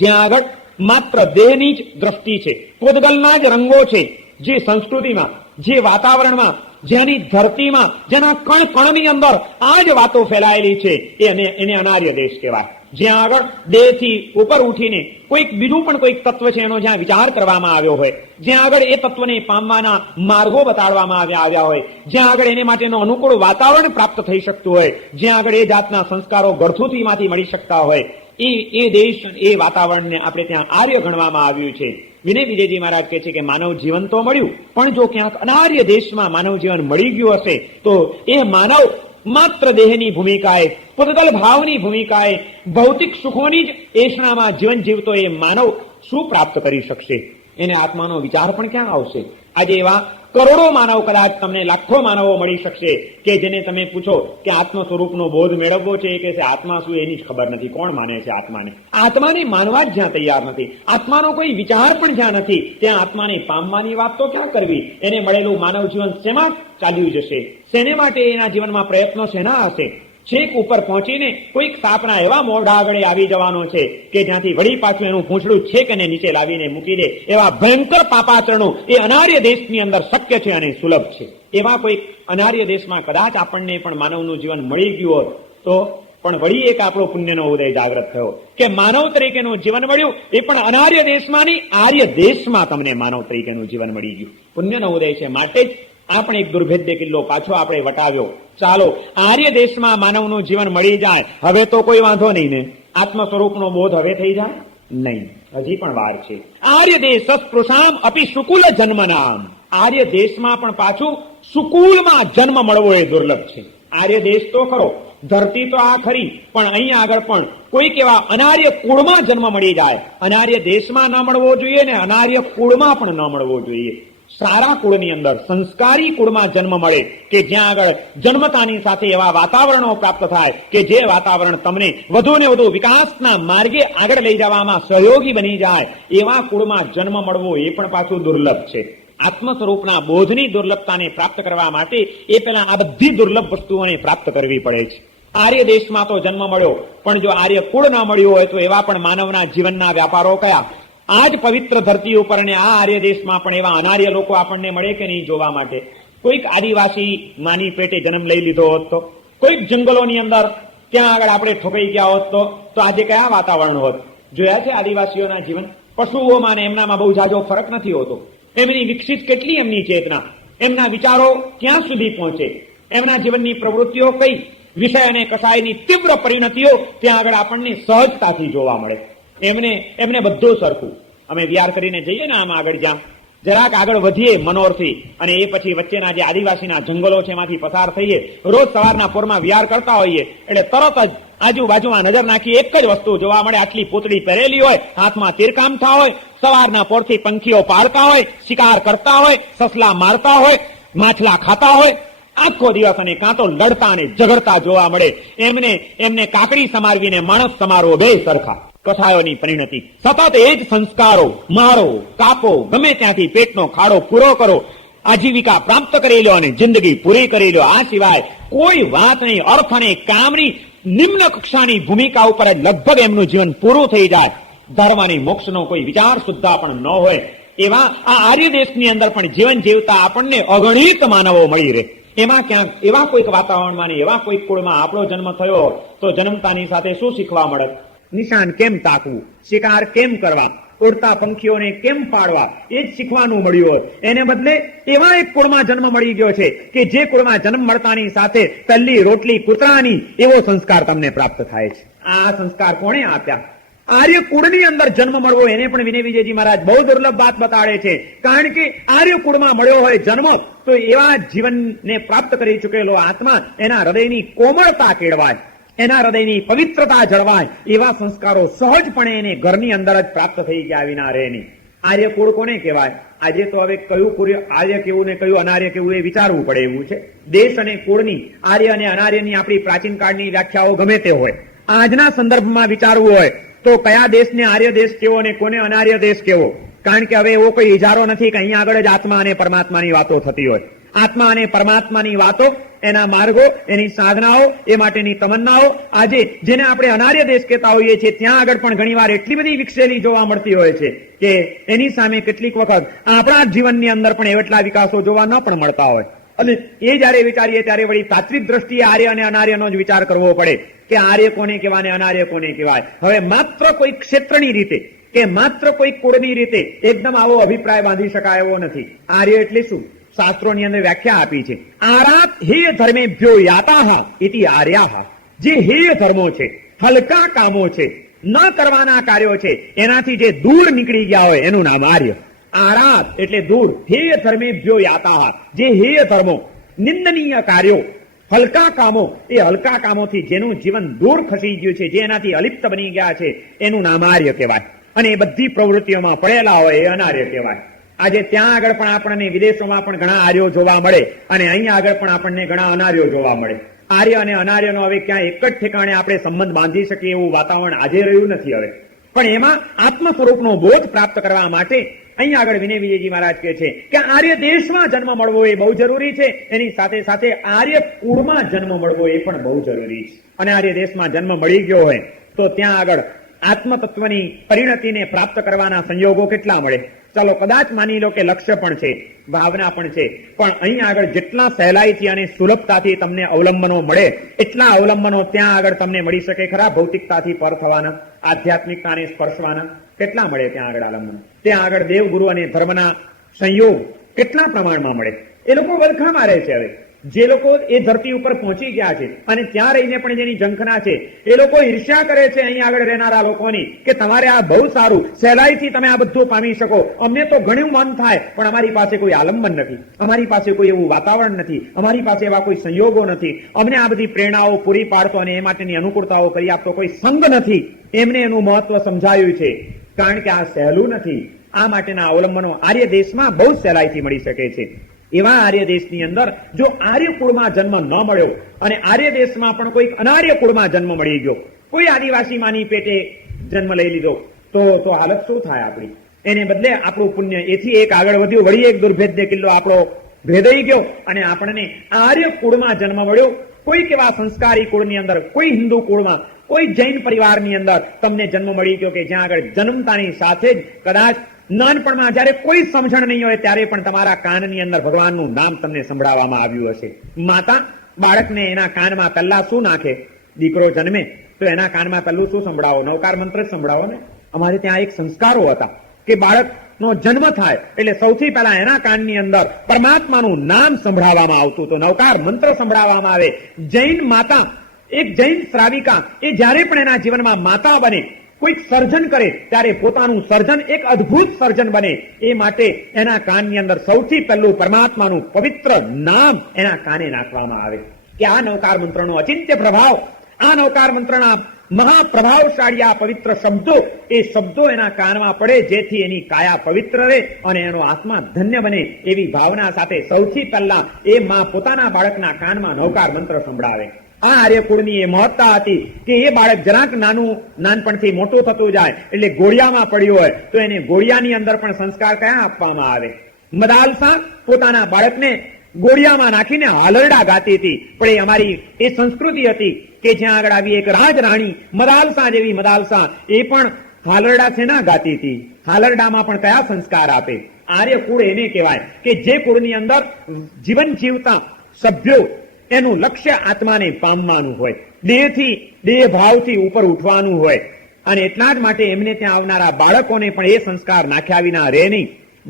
જ્યાં આગળ માત્ર દેહની જ દ્રષ્ટિ છે, પોતગલના જ રંગો છે. જે સંસ્કૃતિમાં, જે વાતાવરણમાં, જેની ધરતીમાં, જેના કણ કણની અંદર આ જ વાતો ફેલાયેલી છે એને અનાર્ય દેશ કહેવાય. જ્યાં આગળ દેહથી ઉપર ઉઠીને કોઈક બીજું પણ કોઈક તત્વ છે એનો જ્યાં વિચાર કરવામાં આવ્યો હોય, જ્યાં આગળ એ તત્વને પામવાના માર્ગો બતાડવામાં આવ્યા હોય, જ્યાં આગળ એને માટેનું અનુકૂળ વાતાવરણ પ્રાપ્ત થઈ શકતું હોય, જ્યાં આગળ એ જાતના સંસ્કારો ગળથુથીમાંથી મળી શકતા હોય, એ દેશ, એ વાતાવરણને આપણે ત્યાં આર્ય ગણવામાં આવ્યું છે. વિનય વિજયજી મહારાજ કહે છે કે માનવ જીવન તો મળ્યું, પણ જો ક્યાંક અનાર્ય દેશમાં માનવ જીવન મળી ગયું હશે તો એ માનવ માત્ર દેહની ભૂમિકાએ, પોતગલ ભાવની ભૂમિકાએ, ભૌતિક સુખોની જ એષણામાં જીવન જીવતો એ માનવ શું પ્રાપ્ત કરી શકશે? એને આત્માનો વિચાર પણ ક્યાં આવશે? આજે એવા કરોડો માનવ, કદાચ તમને લાખો માનવો મળી શકશે કે જેને તમે પૂછો કે આત્મ સ્વરૂપનો બોધ મેળવવો છે કે આત્મા શું, એની જ ખબર નથી. કોણ માને છે આત્માને? આત્માને માનવા જ જ્યાં તૈયાર નથી, આત્માનો કોઈ વિચાર પણ જ્યાં નથી, ત્યાં આત્માને પામવાની વાત તો ક્યાં કરવી? એને મળેલું માનવ જીવન શેમાં ચાલ્યું જશે? શેને માટે એના જીવનમાં પ્રયત્નો શેના હશે? છેક ઉપર પહોંચીને કોઈક સાપના એવા મોઢા આગળ આવી જવાનો છે કે જ્યાંથી વળી પાછું એનું પૂંછડું છેક અને નીચે લાવીને મૂકી દે એવા ભયંકર પાપાચરણો એ અનાર્ય દેશની અંદર શક્ય છે અને સુલભ છે. એવા કોઈ અનાર્ય દેશમાં કદાચ આપણને પણ માનવનું જીવન મળી ગયું હોત તો પણ વળી એક આપણો પુણ્યનો ઉદય જાગ્રત થયો કે માનવ તરીકેનું જીવન મળ્યું, એ પણ અનાર્ય દેશમાં નહીં, આર્ય દેશમાં તમને માનવ તરીકેનું જીવન મળી ગયું. પુણ્યનો ઉદય છે. માટે જ આપણે એક દુર્ભેદ્ય કિલ્લો પાછો આપણે વટાવ્યો. ચાલો આર્ય દેશમાં માનવનું જીવન મળી જાય, હવે તો કોઈ વાંધો નહીં ને? આત્મ સ્વરૂપનો બોધ હવે થઈ જાય? નહીં, હજી પણ વાર છે. આર્ય દેશ સ્પૃશામ અપી સુકુલ જન્મનામ. આર્ય દેશમાં પણ પાછું સુકુલમાં જન્મ મળવો એ દુર્લભ છે. આર્ય દેશ તો ખરો, ધરતી તો આ ખરી, પણ અહીંયા આગળ પણ કોઈક એવા અનાર્ય કુળમાં જન્મ મળી જાય. અનાર્ય દેશમાં ન મળવો જોઈએ ને અનાર્ય કુળમાં પણ ન મળવો જોઈએ. સારા કુળની અંદર, સંસ્કારી કુળમાં જન્મ મળે કે જ્યાં આગળ જન્મતાની સાથે એવા વાતાવરણો પ્રાપ્ત થાય કે જે વાતાવરણ તમને વધુ ને વધુ વિકાસના માર્ગે આગળ લઈ જવામાં સહયોગી બની જાય, એવા કુળમાં જન્મ મળવો એ પણ પાછું દુર્લભ છે. આત્મ સ્વરૂપના બોધની દુર્લભતાને પ્રાપ્ત કરવા માટે એ પહેલા આ બધી દુર્લભ વસ્તુઓને પ્રાપ્ત કરવી પડે છે. આર્ય દેશમાં તો જન્મ મળ્યો, પણ જો આર્ય કુળ ન મળ્યું હોય તો એવા પણ માનવના જીવનના વ્યાપારો કયા? આ જ પવિત્ર ધરતી ઉપર ને આ આર્ય દેશમાં પણ એવા અનાર્ય લોકો આપણને મળે કે નહીં જોવા માટે? કોઈક આદિવાસી માની પેટે જન્મ લઈ લીધો હોત તો, કોઈક જંગલોની અંદર ત્યાં આગળ આપણે ઠોકાઈ ગયા હોત તો આજે કયા વાતાવરણ હોત? જોયા છે આદિવાસીઓના જીવન? પશુઓમાં ને એમનામાં બહુ જાજો ફરક નથી હોતો. એમની વિકસિત કેટલી એમની ચેતના, એમના વિચારો ક્યાં સુધી પહોંચે, એમના જીવનની પ્રવૃત્તિઓ કઈ, વિષય અને કસાયની તીવ્ર પરિણતિઓ ત્યાં આગળ આપણને સહજતાથી જોવા મળે. એમને બધું સરખું. અમે વિહાર કરીને જઈએ ને આમ આગળ જ્યાં જરાક આગળ વધીએ મનોરથી, અને એ પછી વચ્ચેના જે આદિવાસીના જંગલો છે એમાંથી પસાર થઈએ, રોજ સવારના પોરમાં વિહાર કરતા હોઈએ એટલે તરત જ આજુબાજુમાં નજર નાખી એક જ વસ્તુ જોવા મળે. આટલી પૂતળી પહેરેલી હોય, હાથમાં તીરકામઠા હોય, સવારના પોરથી પંખીઓ પાડતા હોય, શિકાર કરતા હોય, સસલા મારતા હોય, માછલા ખાતા હોય, આખો દિવસ અને કાં તો લડતા અને ઝઘડતા જોવા મળે. એમને કાકડી સમારવીને માણસ સમારો બે સરખા. કથાઓની પરિણતિ સતત એ જ સંસ્કારો, મારો, કાપો, ગમે ત્યાંથી પેટનો ખાડો પૂરો કરો, આજીવિકા પ્રાપ્ત કરી લો અને જિંદગી પૂરી કરી લો. આ સિવાય કોઈ વાત નહીં. અર્થ અને કામની નિમ્ન કક્ષાની ભૂમિકા ઉપર જ લગભગ એમનું જીવન પૂરું થઈ જાય. ધર્મ અને મોક્ષનો કોઈ વિચાર સુદ્ધા પણ ન હોય એવા આ આર્ય દેશની અંદર પણ જીવન જીવતા આપણને અગણિત માનવો મળી રહે. એમાં ક્યાંક એવા કોઈક વાતાવરણમાં ને એવા કોઈક કુળમાં આપણો જન્મ થયો તો જન્મતાની સાથે શું શીખવા મળે? નિશાન કેમ તાકવું, શિકાર કેમ કરવા, ઉડતા પંખીઓને કેમ પાડવા, એ જ શીખવાનું મળ્યું હોત. એને બદલે એવા એક કુળમાં જન્મ મળી ગયો છે કે જે કુળમાં જન્મ મળતાની સાથે તલ્લી રોટલી કૂતરાની એવો સંસ્કાર તમને પ્રાપ્ત થાય છે. આ સંસ્કાર કોણે આપ્યા? આર્ય કુળની અંદર જન્મ મળવો એને પણ વિનય વિજયજી મહારાજ બહુ દુર્લભ વાત બતાડે છે. કારણ કે આર્ય કુળમાં મળ્યો હોય જન્મ, તો એવા જીવનને પ્રાપ્ત કરી ચૂકેલો આત્મા એના હૃદયની કોમળતા કેળવાય, એના હૃદયની પવિત્રતા જળવાય, એવા સંસ્કારો સહજપણે એને ઘરની અંદર જ પ્રાપ્ત થઈ ગયા વિના રહે નહીં. આર્ય કુળ કોને કહેવાય? આજે તો હવે કયું આર્ય કેવું ને કયું અનાર્ય કેવું એ વિચારવું પડે એવું છે. દેશ અને કુળની, આર્ય અને અનાર્યની આપણી પ્રાચીન કાળની વ્યાખ્યાઓ ગમે તે હોય, આજના સંદર્ભમાં વિચારવું હોય તો કયા દેશને આર્ય દેશ કેવો અને કોને અનાર્ય દેશ કેવો? કારણ કે હવે એવો કોઈ ઇજારો નથી કે અહીંયા આગળ જ આત્મા અને પરમાત્માની વાતો થતી હોય. આત્મા અને પરમાત્માની વાતો, એના માર્ગો, એની સાધનાઓ, એ માટેની તમન્નાઓ આજે જેને આપણે અનાર્ય દેશ કહેતા હોઈએ છીએ, ત્યાં આગળ પણ ઘણીવાર એટલી બધી વિકસેલી જોવા મળતી હોય છે કે એની સામે કેટલીક વખત આપણા જીવનની અંદર પણ એટલા વિકાસો જોવા ન પણ મળતા હોય. અને એ જયારે વિચારીએ ત્યારે વળી તાત્વિક દ્રષ્ટિએ આર્ય અને અનાર્યનો જ વિચાર કરવો પડે કે આર્ય કોને કહેવાય અને અનાર્ય કોને કહેવાય. હવે માત્ર કોઈ ક્ષેત્રની રીતે કે માત્ર કોઈ કુળની રીતે એકદમ આવો અભિપ્રાય બાંધી શકાય એવો નથી. આર્ય એટલે શું? શાસ્ત્રોની અંદર વ્યાખ્યા આપી છે. આરાત હેય ધર્મેભ્યો યાતાહ ઇતિ આર્યાહ. જે હેય ધર્મો છે, હલકા કામો છે, ન કરવાના કાર્યો છે, એનાથી જે દૂર નીકળી ગયા હોય એનું નામ આર્ય. આરાત એટલે દૂર, હેય ધર્મેભ્યો યાતાહ. જે હેય ધર્મો, નિંદનીય કાર્યો, હલકા કામો, એ હલકા કામોથી જેનું જીવન દૂર ખસી ગયું છે, જે એનાથી અલિપ્ત બની ગયા છે, એનું નામ આર્ય કહેવાય. અને એ બધી પ્રવૃત્તિઓમાં પડેલા હોય એ અનાર્ય કહેવાય. આજે ત્યાં આગળ પણ આપણને વિદેશોમાં પણ ઘણા આર્યો જોવા મળે અને અહીંયા આગળ પણ આપણને ઘણા અનાર્યો જોવા મળે. આર્ય અને અનાર્યનો હવે ક્યાં એક જ ઠેકાણે આપણે સંબંધ બાંધી શકીએ એવું વાતાવરણ આજે રહ્યું નથી હવે. પણ એમાં આત્મ સ્વરૂપનો બોધ પ્રાપ્ત કરવા માટે અહીંયા આગળ વિનય વિજયજી મહારાજ કહે છે કે આર્ય દેશમાં જન્મ મળવો એ બહુ જરૂરી છે. એની સાથે સાથે આર્ય કુળમાં જન્મ મળવો એ પણ બહુ જરૂરી છે. અને આર્ય દેશમાં જન્મ મળી ગયો હોય તો ત્યાં આગળ આત્મતત્વની પરિણતિને પ્રાપ્ત કરવાના સંયોગો કેટલા મળે? ચાલો કદાચ માની લો કે લક્ષ્ય પણ છે, ભાવના પણ છે, પણ અહીંયા આગળ જેટલા સહેલાઈથી અને સુલભતાથી તમને અવલંબનો મળે એટલા અવલંબનો ત્યાં આગળ તમને મળી શકે ખરા? ભૌતિકતાથી પર થવાના, આધ્યાત્મિકતાને સ્પર્શવાના કેટલા મળે ત્યાં આગળ આલંબનો? ત્યાં આગળ દેવગુરુ અને ધર્મના સંયોગ કેટલા પ્રમાણમાં મળે? એ લોકો વલખામાં રહે છે. હવે જે લોકો એ ધરતી ઉપર પહોંચી ગયા છે અને ત્યાં રહીને પણ જેની ઝંખના છે, એ લોકો ઈર્ષ્યા કરે છે અહીં આગળ રહેનારા લોકોની કે તમારે આ બહુ સારું, સહેલાઈથી તમે આ બધું પામી શકો. અમને તો ઘણું મન થાય પણ અમારી પાસે કોઈ આલંબન નથી, અમારી પાસે કોઈ એવું વાતાવરણ નથી, અમારી પાસે એવા કોઈ સંયોગો નથી, અમને આ બધી પ્રેરણાઓ પૂરી પાડતો અને એ માટેની અનુકૂળતાઓ કરી આપતો કોઈ સંગ નથી. એમને એનું મહત્વ સમજાયું છે. કારણ કે આ સહેલું નથી. આ માટેના અવલંબનો આર્ય દેશમાં બહુ સહેલાઈથી મળી શકે છે. એવા આર્ય દેશની અંદર જો આર્ય કુળમાં જન્મ ન મળ્યો અને આર્ય દેશમાં પણ કોઈ અનાર્ય કુળમાં જન્મ મળી ગયો, કોઈ આદિવાસી માની પેટે જન્મ લઈ લીધો, તો હાલત શું થાય આપણી? એને બદલે આપણું પુણ્ય એથી એક આગળ વધ્યું, વળી એક દુર્ભેદ્ય કિલ્લો આપણો ભેદાઈ ગયો અને આપણને આર્ય કુળમાં જન્મ મળ્યો. કોઈક એવા સંસ્કારી કુળની અંદર, કોઈ હિન્દુ કુળમાં, કોઈ જૈન પરિવારની અંદર તમને જન્મ મળી ગયો કે જ્યાં આગળ જન્મતાની સાથે જ કદાચ નાનપણમાં જયારે કોઈ સમજણ નહીં હોય ત્યારે પણ તમારા કાનની અંદર ભગવાનનું નામ તમને સંભળાવવામાં આવ્યું હશે. માતા બાળકને એના કાનમાં પહેલા શું નાખે? દીકરો જન્મે તો એના કાનમાં પહેલું શું સંભળાવો? નવકાર મંત્ર જ સંભળાવો ને. અમારે ત્યાં એક સંસ્કારો હતા કે બાળકનો જન્મ થાય એટલે સૌથી પહેલા એના કાનની અંદર પરમાત્માનું નામ સંભળાવવામાં આવતું, તો નવકાર મંત્ર સંભળાવવામાં આવે. જૈન માતા, એક જૈન શ્રાવિકા, એ જ્યારે પણ એના જીવનમાં માતા બને, કોઈક સર્જન કરે ત્યારે પોતાનું સર્જન એક અદ્ભુત સર્જન બને એ માટે એના કાનની અંદર સૌથી પહેલું પરમાત્માનું પવિત્ર નામ એના કાને નાખવામાં આવે કે આ નવકાર મંત્રનો અચિંત્ય પ્રભાવ, આ નવકાર મંત્રના મહાપ્રભાવશાળી આ પવિત્ર શબ્દો, એ શબ્દો એના કાનમાં પડે જેથી એની કાયા પવિત્ર રહે અને એનો આત્મા ધન્ય બને. એવી ભાવના સાથે સૌથી પહેલા એ માં પોતાના બાળકના કાનમાં નવકાર મંત્ર સંભળાવે. આ આર્યકુળની એ મહત્તા હતી કે એ બાળક જરાક નાનપણથી મોટું થતું જાય એટલે ગોળિયામાં પડ્યું હોય તો એને ગોળિયાની અંદર પણ સંસ્કાર કયા આપવામાં આવે? મદાલસા પોતાના બાળકને ગોળિયામાં નાખીને હાલરડા ગાતી હતી. પણ એ અમારી એ સંસ્કૃતિ હતી કે જ્યાં આગળ આવી એક રાજરાણી મદાલસા જેવી મદાલસા, એ પણ હાલરડા શેના ગાતી હતી? હાલરડામાં પણ કયા સંસ્કાર આપે? આર્ય કુળ એને કહેવાય કે જે કુળની અંદર જીવન જીવતા સભ્યો એનું લક્ષ્ય આત્માને પામવાનું હોય, દેહથી, દેહ ભાવથી ઉપર ઉઠવાનું હોય. અને એટલા જ માટે એમને ત્યાં આવનારા બાળકોને પણ એ સંસ્કાર નાખ્યા વિના રહે નહીં.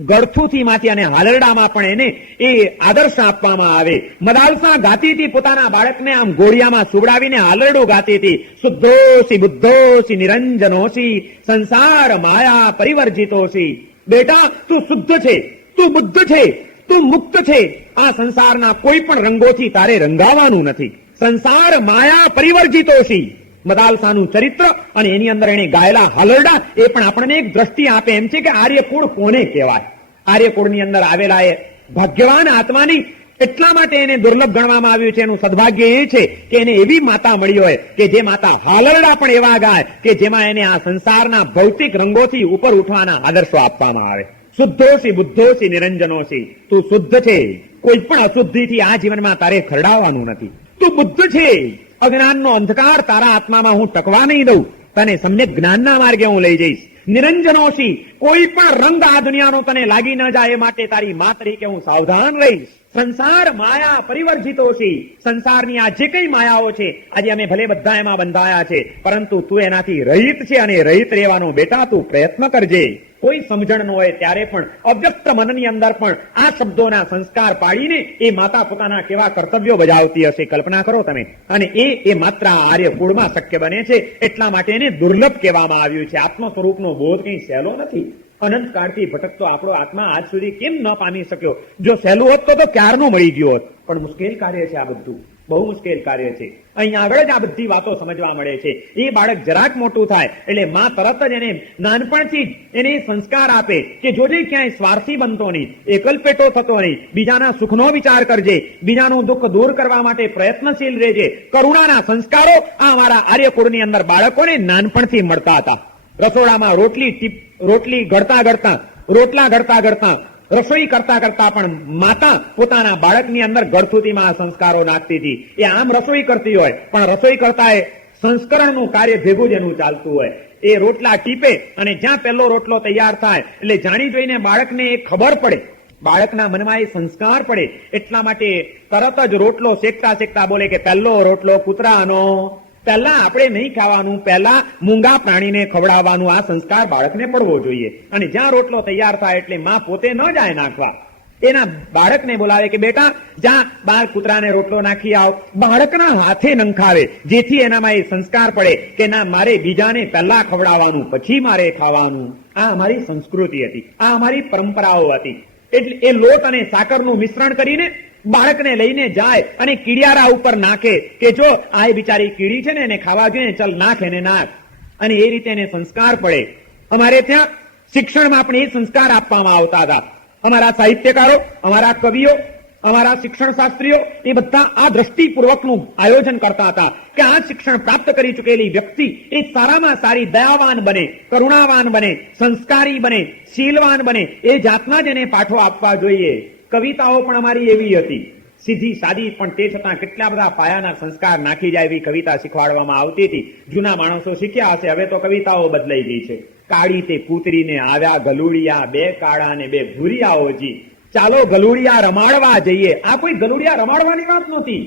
ગળથુથી માંથી અને હાલરડામાં પણ એને એ આદર્શ આપવામાં આવે. મદાલસા ગાતી હતી પોતાના બાળકને આમ ઘોડિયામાં સુવડાવીને હાલરડું ગાતી હતી. શુદ્ધોસી બુદ્ધોસી નિરંજનોસી સંસાર માયા પરિવર્જિતોસી. બેટા તું શુદ્ધ છે, તું બુદ્ધ છે, તું મુક્ત છે. આ સંસારના કોઈ પણ રંગોથી તારે રંગાવાનું નથી. સંસાર માયા પરિવર્જિતોસી. મદાલસાનું ચરિત્ર અને એની અંદર એને ગાયેલા હાલરડા એ પણ આપણને એક દ્રષ્ટિ આપે એમ છે કે આર્યકુળ કોને કહેવાય. આર્યકુળની અંદર આવેલા એ ભાગ્યવાન આત્માની એટલા માટે એને દુર્લભ ગણવામાં આવ્યું છે. એનું સદભાગ્ય એ છે કે એને એવી માતા મળી હોય કે જે માતા હાલરડા પણ એવા ગાય કે જેમાં એને આ સંસારના ભૌતિક રંગોથી ઉપર ઉઠવાના આદર્શો આપવામાં આવે. શુદ્ધોસી બુદ્ધોસી નિરંજનોસી. તું શુદ્ધ છે, કોઈ પણ અશુદ્ધિથી આ જીવનમાં તારે ખરડાવવાનું નથી. તું બુદ્ધ છે, અજ્ઞાનનો અંધકાર તારા આત્મામાં હું ટકવા નહીં દઉં, તને સમ્યક જ્ઞાનના માર્ગે હું લઈ જઈશ. નિરંજનોસી. કોઈ પણ રંગ આ દુનિયાનો તને લાગી ન જાય એ માટે તારી મા તરીકે હું સાવધાન રહીશ. સંસાર માયા પરિવર્જિતોસી. સંસારની આ જે કઈ માયાઓ છે આજે અમે ભલે બધા એમાં બંધાયા છે, પરંતુ તું એનાથી રહિત છે અને રહિત રહેવાનો બેટા તું પ્રયત્ન કરજે. કોઈ સમજણ ન હોય ત્યારે પણ અવ્યક્ત મનની અંદર પણ આ શબ્દોના સંસ્કાર પાડીને એ માતા પોતાના કેવા કર્તવ્યો બજાવતી હશે કલ્પના કરો તમે. અને એ માત્ર આર્ય કુળમાં શક્ય બને છે. એટલા માટે એને દુર્લભ કહેવામાં આવ્યું છે. આત્મ સ્વરૂપનો બોધ કઈ સહેલો નથી. અનંત કાળથી ભટકતો આપણો આત્મા આજ સુધી કેમ ન પામી શક્યો? જો સહેલું હોત તો ક્યારનો મળી ગયો હોત. પણ મુશ્કેલ કાર્ય છે આ બધું, બહુ મુશ્કેલ કાર્ય છે. અહીંયા આગળ જ આ બધી વાતો સમજવા મળે છે. એ બાળક જરાક મોટું થાય એટલે માં તરત જ એને નાનપણથી જ એને સંસ્કાર આપે કે જોજે ક્યાંય સ્વાર્થી બનતો નહીં, એકલપેટો થતો નહીં, બીજાના સુખનો વિચાર કરજે, બીજાનું દુઃખ દૂર કરવા માટે પ્રયત્નશીલ રહેજે. કરુણાના સંસ્કારો આ અમારા આર્યકુળની અંદર બાળકોને નાનપણથી મળતા હતા. રસોડામાં રોટલા ઘડતા ઘડતા રસોઈ કરતા કરતા પણ માતા પોતાના બાળકની અંદર ગળથુથીમાં આ સંસ્કારો નાખતી હતી. એ આમ રસોઈ કરતી હોય પણ રસોઈ કરતા એ સંસ્કરણનું કાર્ય ભેગું જ એનું ચાલતું હોય. એ રોટલા ટીપે અને જ્યાં પહેલો રોટલો તૈયાર થાય એટલે જાણી જોઈને બાળકને એ ખબર પડે, બાળકના મનમાં એ સંસ્કાર પડે. એટલા માટે તરત જ રોટલો શેકતા શેકતા બોલે કે પહેલો રોટલો કૂતરાનો. પહેલા આપણે નહીં ખાવાનું, પહેલા મૂંગા પ્રાણીને ખવડાવવાનું આ સંસ્કાર બાળકને પડવો જોઈએ. અને જ્યાં રોટલો તૈયાર થાય એટલે માં પોતે ન જાય નાખવા, એના બાળકને બોલાવે કે બેટા જ્યાં બાર કૂતરાને રોટલો નાખી આવ. બાળકના હાથે નંખાવે જેથી એનામાં એ સંસ્કાર પડે કે ના મારે બીજાને પહેલા ખવડાવવાનું પછી મારે ખાવાનું. આ અમારી સંસ્કૃતિ હતી, આ અમારી પરંપરાઓ હતી. એટલે એ લોટ અને સાકરનું મિશ્રણ કરીને બાળકને લઈને જાય અને કીડિયારા ઉપર નાખે કે જો આ બિચારી કીડી છે ને એને ખાવા જોઈએ, ચલ નાખ એને નાખ. અને એ રીતે એને સંસ્કાર પડે. અમારે ત્યાં શિક્ષણમાં પણ એ સંસ્કાર આપવામાં આવતા હતા. અમારા સાહિત્યકારો, અમારા કવિઓ, અમારા શિક્ષણ શાસ્ત્રીઓ એ બધા આ દ્રષ્ટિપૂર્વકનું આયોજન કરતા હતા કે આ શિક્ષણ પ્રાપ્ત કરી ચૂકેલી વ્યક્તિ એ સારામાં સારી દયાવાન બને, કરુણાવાન બને, સંસ્કારી બને, શીલવાન બને. એ જાતના જ એને પાઠો આપવા જોઈએ. કવિતાઓ પણ અમારી એવી હતી, સીધી સાદી, પણ તે છતાં કેટલા બધા પાયાના સંસ્કાર નાખી જાય એવી કવિતા શીખવાડવામાં આવતી હતી. જૂના માણસો શીખ્યા હશે, હવે તો કવિતાઓ બદલાઈ ગઈ છે. કાળી તે કૂતરીને આવ્યા ગલુડિયા, બે કાળા ને બે ભૂરિયાઓજી, ચાલો ગલુડિયા રમાડવા જઈએ. આ કોઈ ગલુડિયા રમાડવાની વાત નહોતી,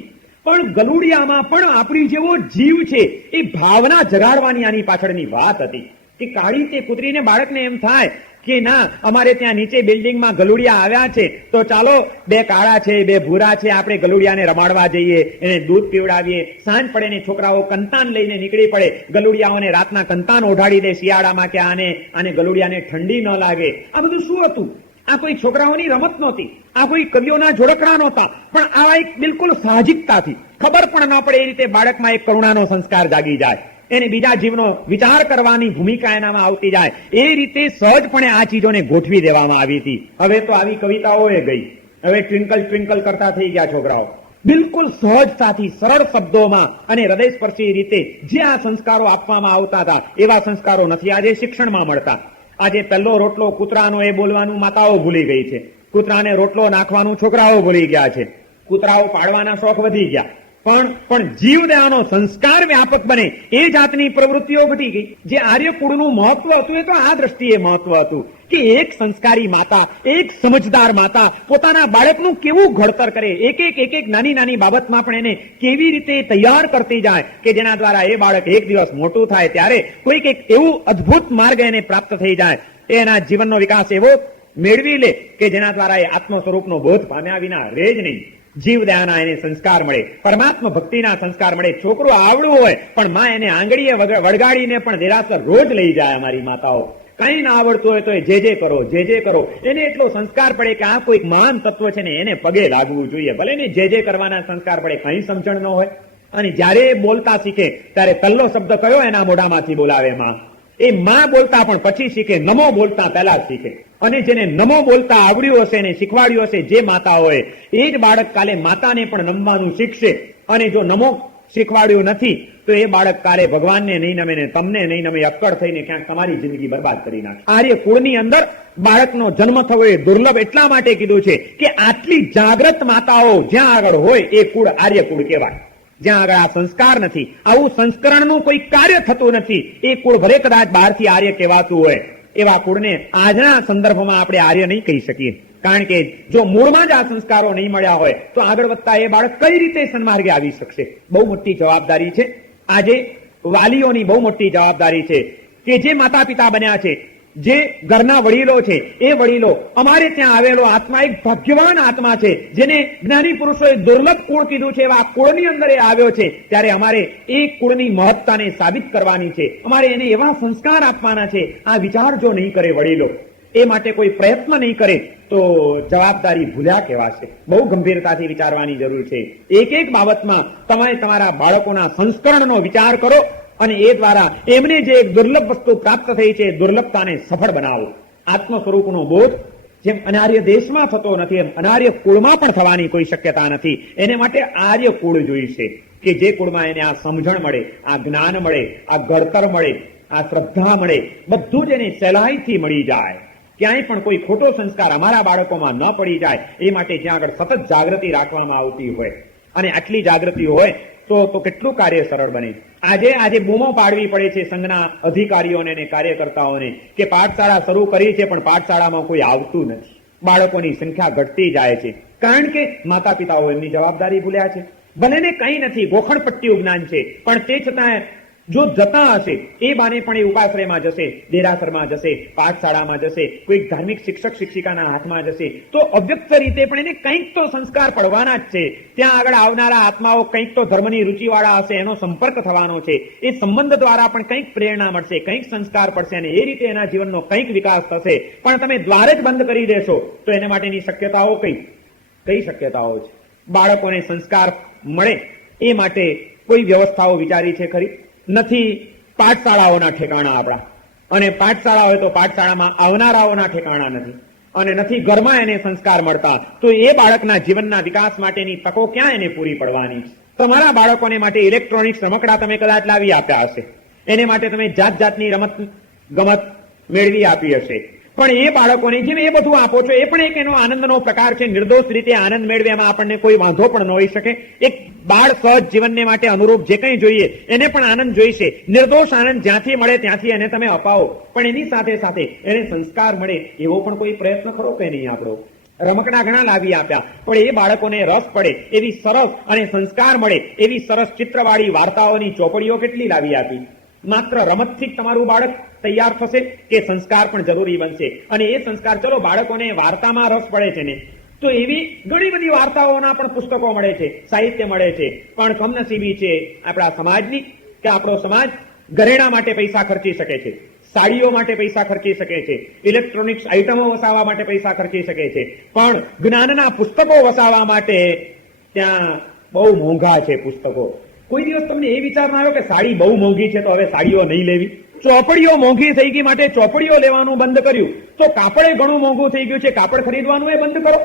પણ ગલુડિયામાં પણ આપણી જેવો જીવ છે એ ભાવના જગાડવાની આની પાછળની વાત હતી. કે કાળી તે કૂતરીને બાળકને એમ થાય કે ના અમારે ત્યાં નીચે બિલ્ડિંગમાં ગલુડિયા આવ્યા છે તો ચાલો બે કાળા છે બે ભૂરા છે, આપણે ગલુડિયાને રમાડવા જઈએ, એને દૂધ પીવડાવીએ. સાંજ પડે ને છોકરાઓ કંતાન લઈને નીકળી પડે, ગલુડિયાઓને રાતના કંતાન ઓઢાડી દે શિયાળામાં કે આને ગલુડિયાને ઠંડી ન લાગે. આ બધું શું હતું? આ કોઈ છોકરાઓની રમત નહોતી, આ કોઈ કવિઓના જોડકણા નહોતા, પણ આ એક બિલકુલ સાહજિકતાથી ખબર પણ ન પડે એ રીતે બાળકમાં એક કરુણાનો સંસ્કાર જાગી જાય, એને બીજા જીવનો વિચાર કરવાની ભૂમિકા એનામાં આવતી જાય. એ રીતે સહજપણે આ ચીજોને ગોઠવી દેવામાં આવી હતી. હવે તો આવી કવિતાઓ એ ગઈ, હવે ટ્વિંકલ ટ્વિંકલ કરતા થઈ ગયા છોકરાઓ. બિલકુલ સહજતાથી સરળ શબ્દોમાં અને હૃદયસ્પર્શી રીતે જે આ સંસ્કારો આપવામાં આવતા હતા એવા સંસ્કારો નથી આજે શિક્ષણમાં મળતા. આજે પહેલો રોટલો કૂતરાનો એ બોલવાનું માતાઓ ભૂલી ગઈ છે, કૂતરાને રોટલો નાખવાનું છોકરાઓ ભૂલી ગયા છે, કૂતરાઓ પાડવાના શોખ વધી ગયા. પણ જીવદયાનો સંસ્કાર વ્યાપક બને એ જાતની પ્રવૃત્તિઓ ઘટી ગઈ. જે આર્યકુળનું મહત્વ હતું એ તો આ દ્રષ્ટિએ મહત્વ હતું કે એક સંસ્કારી માતા, એક સમજદાર માતા પોતાના બાળકનું કેવું ઘડતર કરે, એક એક નાની નાની બાબતમાં પણ એને કેવી રીતે તૈયાર કરતી જાય કે જેના દ્વારા એ બાળક એક દિવસ મોટું થાય ત્યારે કોઈક એક એવું અદ્ભુત માર્ગ એને પ્રાપ્ત થઈ જાય, એના જીવનનો વિકાસ એવો મેળવી લે કે જેના દ્વારા એ આત્મ સ્વરૂપનો બોધ પામ્યા વિના રહે જ નહીં. જીવદયાના એને સંસ્કાર મળે, પરમાત્મા ભક્તિના સંસ્કાર મળે. છોકરો આવડું હોય પણ માં એને આંગળીએ વળગાડીને પણ દેરાસર રોજ લઈ જાય. અમારી માતાઓ કઈ ના આવડતું હોય તો જે કરો, જે કરો. એને એટલો સંસ્કાર પડે કે આ કોઈ મહાન તત્વ છે ને એને પગે લાગવું જોઈએ. ભલે ને જે કરવાના સંસ્કાર પડે, કઈ સમજણ ન હોય. અને જયારે બોલતા શીખે ત્યારે તલ્લો શબ્દ કયો એના મોઢામાંથી બોલાવે માં. એ માં બોલતા પણ પછી શીખે, નમો બોલતા પહેલા શીખે. અને જેને નમો બોલતા આવડ્યું હશે ને શીખવાડ્યું હશે જે માતા હોય, એ જ બાળક કાલે માતાને પણ નમવાનું શીખશે. અને જો નમો શીખવાડ્યું નથી તો એ બાળક કાલે ભગવાનને નહીં નમે ને તમને નહીં નમે, અક્કડ થઈને ક્યાંક તમારી જિંદગી બરબાદ કરી નાખે. આર્ય કુળની અંદર બાળકનો જન્મ થવો એ દુર્લભ એટલા માટે કીધું છે કે આટલી જાગ્રત માતાઓ જ્યાં આગળ હોય એ કુળ આર્ય કુળ કહેવાય. જ્યાં આગળ આ સંસ્કાર નથી, આવું સંસ્કરણનું કોઈ કાર્ય થતું નથી, એ કુળ ભલે કદાચ બહારથી આર્ય કહેવાતું હોય, એવા કુળને આજના સંદર્ભમાં આપણે આર્ય નહીં કહી શકીએ. કારણ કે જો મૂળમાં જ આ સંસ્કારો નહીં મળ્યા હોય તો આગળ વધતા એ બાળક કઈ રીતે સન્માર્ગે આવી શકશે? બહુ મોટી જવાબદારી છે. આજે વાલીઓની બહુ મોટી જવાબદારી છે કે જે માતા પિતા બન્યા છે, જે ઘરના વડીલો છે, એ વડીલો અમારે ત્યાં આવેલો આત્મા એક ભાગ્યવાન આત્મા છે, જેને જ્ઞાની પુરુષોએ દુર્લભ કુળ કીધું છે. એવા કુળની અંદર એ આવ્યો છે, ત્યારે અમારે એ કુળની મહત્તાને સાબિત કરવાની છે. અમારે એને એવા સંસ્કાર આપવાના છે. આ વિચાર જો નહીં કરે વડીલો, એ માટે કોઈ પ્રયત્ન નહીં કરે તો જવાબદારી ભૂલ્યા કહેવાશે. બહુ ગંભીરતાથી વિચારવાની જરૂર છે. એક બાબતમાં તમે તમારા બાળકોના સંસ્કરણનો વિચાર કરો અને એ દ્વારા એમને જે એક દુર્લભ વસ્તુ પ્રાપ્ત થઈ છે દુર્લભતાને સફળ બનાવો. આત્મ સ્વરૂપનો બોધ જેમ અનાર્ય દેશમાં થતો નથી એમ અનાર્ય કુળમાં પણ થવાની કોઈ શક્યતા નથી. એને માટે આર્ય કુળ જોઈશે કે જે કુળમાં એને આ સમજણ મળે, આ જ્ઞાન મળે, આ ઘડતર મળે, આ શ્રદ્ધા મળે, બધું જ એને સહેલાઈથી મળી જાય. ક્યાંય પણ કોઈ ખોટો સંસ્કાર અમારા બાળકોમાં ન પડી જાય એ માટે જ્યાં આગળ સતત જાગૃતિ રાખવામાં આવતી હોય અને આટલી જાગૃતિ હોય તો કેટલું કાર્ય સરળ બને. આજે બૂમો પાડવી પડે છે સંઘના અધિકારીઓને અને કાર્યકર્તાઓને કે પાઠશાળા શરૂ કરી છે પણ પાઠશાળામાં કોઈ આવતું નથી. બાળકોની સંખ્યા ઘટતી જાય છે કારણ કે માતા પિતાઓ એમની જવાબદારી ભૂલ્યા છે. ભલે ને કઈ નથી, ગોખણપટ્ટીયું જ્ઞાન છે, પણ તે છતાં જો જતા હશે એ બાને પણ એ ઉપાશ્રયમાં જશે, દેરાસરમાં જશે, પાઠશાળામાં જશે, કોઈ ધાર્મિક શિક્ષક શિક્ષિકાના હાથમાં જશે તો અવ્યક્ત રીતે પણ એને કંઈક તો સંસ્કાર પડવાના જ છે. ત્યાં આગળ આવનારા આત્માઓ કંઈક તો ધર્મની રુચિવાળા હશે, એનો સંપર્ક થવાનો છે. એ સંબંધ દ્વારા પણ કંઈક પ્રેરણા મળશે, કંઈક સંસ્કાર પડશે અને એ રીતે એના જીવનનો કંઈક વિકાસ થશે. પણ તમે દ્વાર જ બંધ કરી દેશો તો એના માટેની શક્યતાઓ કઈ શક્યતાઓ છે? બાળકોને સંસ્કાર મળે એ માટે કોઈ વ્યવસ્થાઓ વિચારી છે ખરી? નથી. પાઠશાળાઓના ઠેકાણા આપણા, અને પાઠશાળા હોય તો પાઠશાળામાં આવનારાઓના ઠેકાણા નથી, અને નથી ઘરમાં એને સંસ્કાર મળતા, તો એ બાળકના જીવનના વિકાસ માટેની તકો ક્યાં એને પૂરી પડવાની છે? તમારા બાળકોને માટે ઇલેક્ટ્રોનિક્સ રમકડા તમે કદાચ લાવી આપ્યા હશે, એને માટે તમે જાત જાતની રમત ગમત મેળવી આપી હશે, પણ એ બાળકોને જેમ એ બધું આપો છો એ પણ એક એનો આનંદનો પ્રકાર છે. નિર્દોષ રીતે આનંદ મેળવે એમાં આપણને કોઈ વાંધો પણ ન હોઈ શકે. એક બાળ સહજ જીવનને માટે અનુરૂપ જે કંઈ જોઈએ એને પણ આનંદ જોઈશે. નિર્દોષ આનંદ જ્યાંથી મળે ત્યાંથી એને તમે અપાવો, પણ એની સાથે સાથે એને સંસ્કાર મળે એવો પણ કોઈ પ્રયત્ન ખરો કે નહીં? આપણો રમકડા ઘણા લાવી આપ્યા, પણ એ બાળકોને રસ પડે એવી સરસ અને સંસ્કાર મળે એવી સરસ ચિત્રવાળી વાર્તાઓની ચોપડીઓ કેટલી લાવી આપી? માત્ર રમતથી જ તમારું બાળક તૈયાર થશે કે સંસ્કાર પણ જરૂરી બનશે? અને એ સંસ્કાર, ચલો બાળકોને વાર્તામાં રસ પડે છે ને, તો એવી ઘણી બધી વાર્તાઓના પણ પુસ્તકો મળે છે, સાહિત્ય મળે છે, પણ કમનસીબી છે આપણા સમાજની કે આપણો સમાજ ઘરેણા માટે પૈસા ખર્ચી શકે છે, સાડીઓ માટે પૈસા ખર્ચી શકે છે, ઇલેક્ટ્રોનિક્સ આઇટમો વસાવવા માટે પૈસા ખર્ચી શકે છે, પણ જ્ઞાનના પુસ્તકો વસાવવા માટે ત્યાં બહુ મોંઘા છે પુસ્તકો. કોઈ દિવસ તમને એ વિચાર ના આવ્યો કે સાડી બહુ મોંઘી છે તો હવે સાડીઓ નહીં લેવી? ચોપડીઓ મોંઘી થઈ ગઈ માટે ચોપડીઓ લેવાનું બંધ કર્યું, તો કાપડે ઘણું મોંઘું થઈ ગયું છે, કાપડ ખરીદવાનું એ બંધ કરો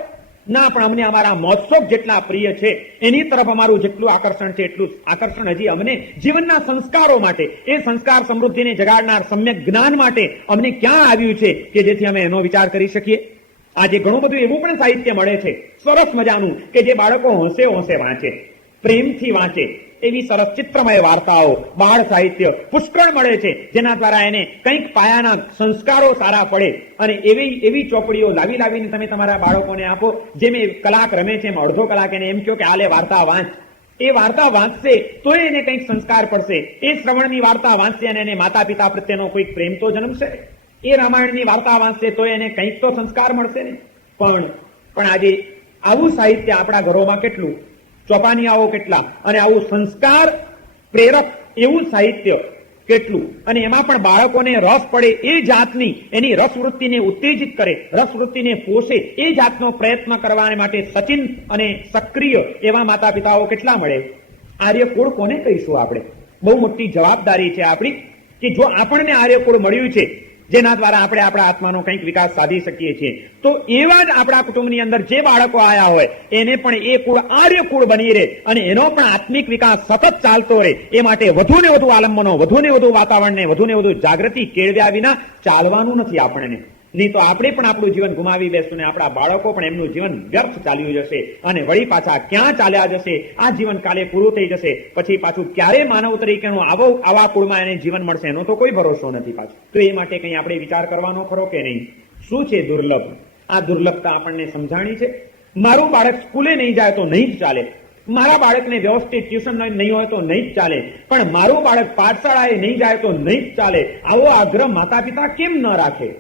ના. પણ અમને અમારા મહોત્સવ જેટલા પ્રિય છે એની તરફ અમારું જેટલું આકર્ષણ છે એટલું આકર્ષણ હજી અમને જીવનના સંસ્કારો માટે, એ સંસ્કાર સમૃદ્ધિને જગાડનાર સમ્યક જ્ઞાન માટે અમને ક્યાં આવ્યું છે કે જેથી અમે એનો વિચાર કરી શકીએ? આજે ઘણું બધું એવું પણ સાહિત્ય મળે છે સરસ મજાનું કે જે બાળકો હોંશે હોંશે વાંચે, પ્રેમથી વાંચે. એવી સરસ ચિત્રમય વાર્તાઓ, બાળ સાહિત્ય પુષ્કળ મળે છે જેના દ્વારા એને કંઈક પાયાના સંસ્કારો સારા પડે. અને એવી ચોપડીઓ લાવીને તમે તમારા બાળકોને આપો. જેમ એ કલાક રમે છે એમ અડધો કલાક એને એમ કહો કે આલે વાર્તા વાંચ. એ વાર્તા વાંચશે તો એને કંઈક સંસ્કાર પડશે. એ શ્રવણની વાર્તા વાંચશે અને એને માતા પિતા પ્રત્યેનો કોઈક પ્રેમ તો જન્મશે. એ રામાયણની વાર્તા વાંચશે તો એને કંઈક તો સંસ્કાર મળશે ને. પણ આજે આવું સાહિત્ય આપણા ઘરોમાં કેટલું, ચોપાનિયાઓ કેટલા, અને આવું સંસ્કાર પ્રેરક એવું સાહિત્ય કેટલું, અને એમાં પણ બાળકોને રસ પડે એ જાતની એની રસવૃત્તિને ઉત્તેજિત કરે, રસવૃત્તિને પોષે એ જાતનો પ્રયત્ન કરવા માટે સચિન અને સક્રિય એવા માતા પિતાઓ કેટલા મળે. આર્યકુળ કોને કહીશું આપણે? બહુ મોટી જવાબદારી છે આપણી કે જો આપણને આર્યકુળ મળ્યું છે જેના દ્વારા આપણે આપણા આત્માનો કંઈક વિકાસ સાધી શકીએ છીએ, તો એવા જ આપણા કુટુંબની અંદર જે બાળકો આયા હોય એને પણ એ કુળ આર્યકુળ બની રહે અને એનો પણ આત્મિક વિકાસ સતત ચાલતો રહે. એ માટે વધુ ને વધુ આલંબનો, વધુ ને વધુ વાતાવરણને, વધુ ને વધુ જાગૃતિ કેળવ્યા વિના ચાલવાનું નથી આપણને. નહીં તો આપણે પણ આપણું જીવન ગુમાવી બેસું ને આપણા બાળકો પણ એમનું જીવન વ્યર્થ ચાલ્યું જશે અને વળી પાછા ક્યાં ચાલ્યા જશે. આ જીવન કાલે પૂરું થઈ જશે, પછી પાછું ક્યારે માનવ તરીકેનું આવા કુળમાં એને જીવન મળશે એનો તો કોઈ ભરોસો નથી પાછું. તો એ માટે કંઈ આપણે વિચાર કરવાનો ખરો કે નહીં? શું છે દુર્લભ? આ દુર્લભતા આપણને સમજાણી છે. મારું બાળક સ્કૂલે નહીં જાય તો નહીં જ ચાલે, મારા બાળકને વ્યવસ્થિત ટ્યુશન નહીં હોય તો નહીં જ ચાલે, પણ મારું બાળક પાઠશાળાએ નહીં જાય તો નહીં જ ચાલે. આવો આગ્રહ માતા પિતા કેમ ન રાખે?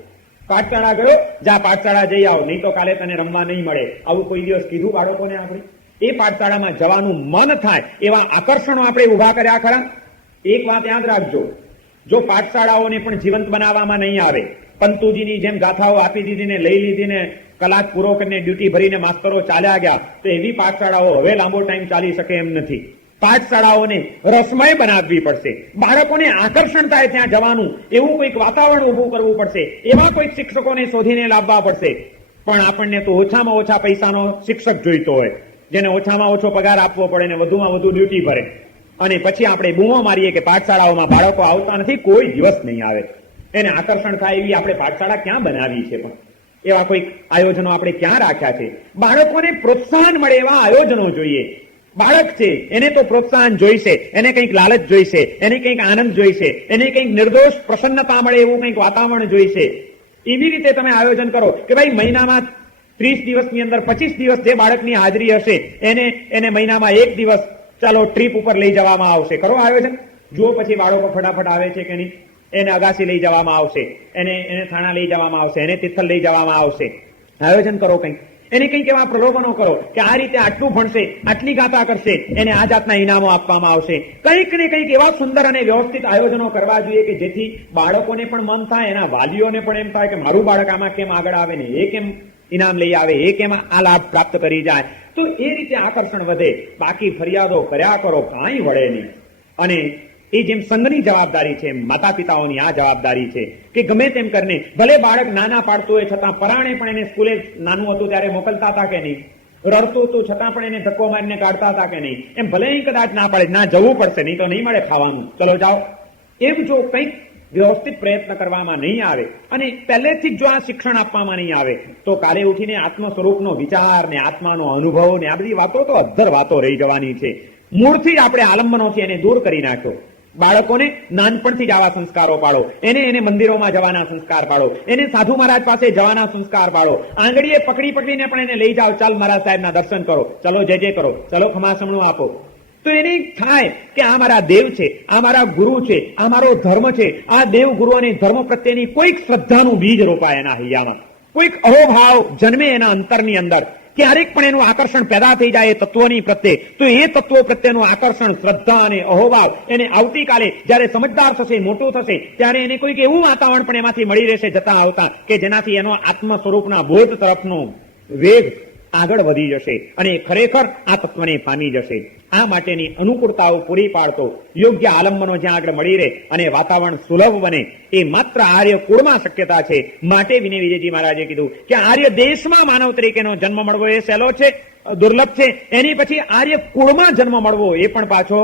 પાઠશાળા કરો, જા પાઠશાળા જઈ આવો, નહીં તો કાલે તને રમવા નહીં મળે. આવું કોઈ દિવસ કીધું બાળકોને આપણે? એ પાઠશાળામાં જવાનું મન થાય એવા આકર્ષણો આપણે ઉભા કર્યા ખરા? એક વાત યાદ રાખજો, જો પાઠશાળાઓને પણ જીવંત બનાવવામાં નહીં આવે, પંતુજીની જેમ ગાથાઓ આપી દીધી ને લઈ લીધી ને કલાક પૂરો કરીને ડ્યુટી ભરીને માસ્તરો ચાલ્યા ગયા, તો એવી પાઠશાળાઓ હવે લાંબો ટાઈમ ચાલી શકે એમ નથી. પાઠશાળાઓને રસમય બનાવવી પડશે, બાળકોને આકર્ષણ થાય ત્યાં જવાનું એવું કોઈક વાતાવરણ ઉભું કરવું પડશે, એવા કોઈક શિક્ષકોને શોધીને લાવવા પડશે. પણ આપણને તો ઓછામાં ઓછા પૈસાનો શિક્ષક જોઈતો હોય, જેને ઓછામાં ઓછો પગાર આપવો પડે ને વધુમાં વધુ ડ્યુટી ભરે, અને પછી આપણે બૂમો મારીએ કે પાઠશાળાઓમાં બાળકો આવતા નથી, કોઈ દિવસ નહીં આવે. એને આકર્ષણ થાય એવી આપણે પાઠશાળા ક્યાં બનાવી છે? પણ એવા કોઈક આયોજનો આપણે ક્યાં રાખ્યા છે? બાળકોને પ્રોત્સાહન મળે એવા આયોજનો જોઈએ. બાળક છે એને તો પ્રોત્સાહન જોઈશે, એને કંઈક લાલચ જોઈશે, એને કંઈક આનંદ જોઈશે, એને કંઈક નિર્દોષ પ્રસન્નતા મળે એવું કંઈક વાતાવરણ જોઈશે. એવી રીતે તમે આયોજન કરો કે ભાઈ મહિનામાં 30 દિવસની અંદર 25 દિવસ જે બાળકની હાજરી હશે એને મહિનામાં 1 દિવસ ચાલો ટ્રીપ ઉપર લઈ જવામાં આવશે. કરો આયોજન, જુઓ પછી બાળકો ફટાફટ આવે છે કે નહીં. એને અગાસી લઈ જવામાં આવશે, એને થાણા લઈ જવામાં આવશે, એને તિથલ લઈ જવામાં આવશે. આયોજન કરો કંઈક, એને કંઈક એવા પ્રલોભનો કરો કે આ રીતે આટલું ભણશે, આટલી ગાથા કરશે, એને આ જાતના ઇનામો આપવામાં આવશે. કંઈક ને કંઈક એવા સુંદર અને વ્યવસ્થિત આયોજનો કરવા જોઈએ કે જેથી બાળકોને પણ મન થાય, એના વાલીઓને પણ એમ થાય કે મારું બાળક આમાં કેમ આગળ આવે ને એ કેમ ઇનામ લઈ આવે, એ કેમ આ લાભ પ્રાપ્ત કરી જાય. તો એ રીતે આકર્ષણ વધે. બાકી ફરિયાદો કર્યા કરો, કાંઈ વળે નહીં. અને એ જેમ સંઘની જવાબદારી છે, માતા પિતાઓની આ જવાબદારી છે કે ગમે તેમ કરીને ભલે બાળક નાના પાડતું હોય છતાં પરાણે પણ એને સ્કૂલે નાનું હતું ત્યારે મોકલતા હતા કે નહીં, રડતું હતું છતાં પણ એને ધક્કો મારીને કાઢતા હતા કે નહીં, એમ ભલે કદાચ ના પાડે, ના જવું પડશે, નહીં તો નહીં મળે ખાવાનું, ચલો જાઓ, એમ જો કંઈક વ્યવસ્થિત પ્રયત્ન કરવામાં નહીં આવે અને પહેલેથી જ જો આ શિક્ષણ આપવામાં નહીં આવે તો કાલે ઉઠીને આત્મ સ્વરૂપનો વિચાર ને આત્માનો અનુભવ ને આ બધી વાતો તો અધ્ધર વાતો રહી જવાની છે. મૂળથી જ આપણે આલંબનોથી એને દૂર કરી નાખ્યો. બાળકોને નાનપણથી જ આવા સંસ્કારો પાડો, એને મંદિરોમાં જવાના સંસ્કાર પાડો, એને સાધુ મહારાજ પાસે જવાના સંસ્કાર પાડો. આંગળીએ પકડીને પણ એને લઈ જાઓ, ચાલ મહારાજ સાહેબના દર્શન કરો, ચલો જય કરો, ચલો ખમાસમણું આપો. તો એને થાય કે આ મારા દેવ છે, આ મારા ગુરુ છે, આ મારો ધર્મ છે. આ દેવ ગુરુ અને ધર્મ પ્રત્યેની કોઈક શ્રદ્ધાનું બીજ રોપાય એના હૈયામાં, કોઈક અહોભાવ જન્મે એના અંતરની અંદર. ક્યારેક પણ એનું આકર્ષણ પેદા થઈ જાય એ તત્વોની પ્રત્યે, તો એ તત્વો પ્રત્યેનું આકર્ષણ, શ્રદ્ધા અને અહોભાવ એને આવતીકાલે જયારે સમજદાર થશે, મોટું થશે, ત્યારે એને કોઈક એવું વાતાવરણ પણ એમાંથી મળી રહેશે જતા આવતા કે જેનાથી એનો આત્મ સ્વરૂપના બોધ તરફનો વેગ આગળ વધી જશે અને ખરેખર આ તત્વને પામી જશે. આ માટેની અનુકૂળતાઓ પૂરી પાડતો યોગ્ય આલંબનો જ્યાં આગળ મળી રહે અને વાતાવરણ સુલભ બને એ માત્ર આર્ય કુળમાં શક્યતા છે. માટે વિનય વિજયજી મહારાજે કીધું કે આર્ય દેશમાં માનવ તરીકેનો જન્મ મળવો એ સહેલો છે, દુર્લભ છે. એની પછી આર્ય કુળમાં જન્મ મળવો એ પણ પાછો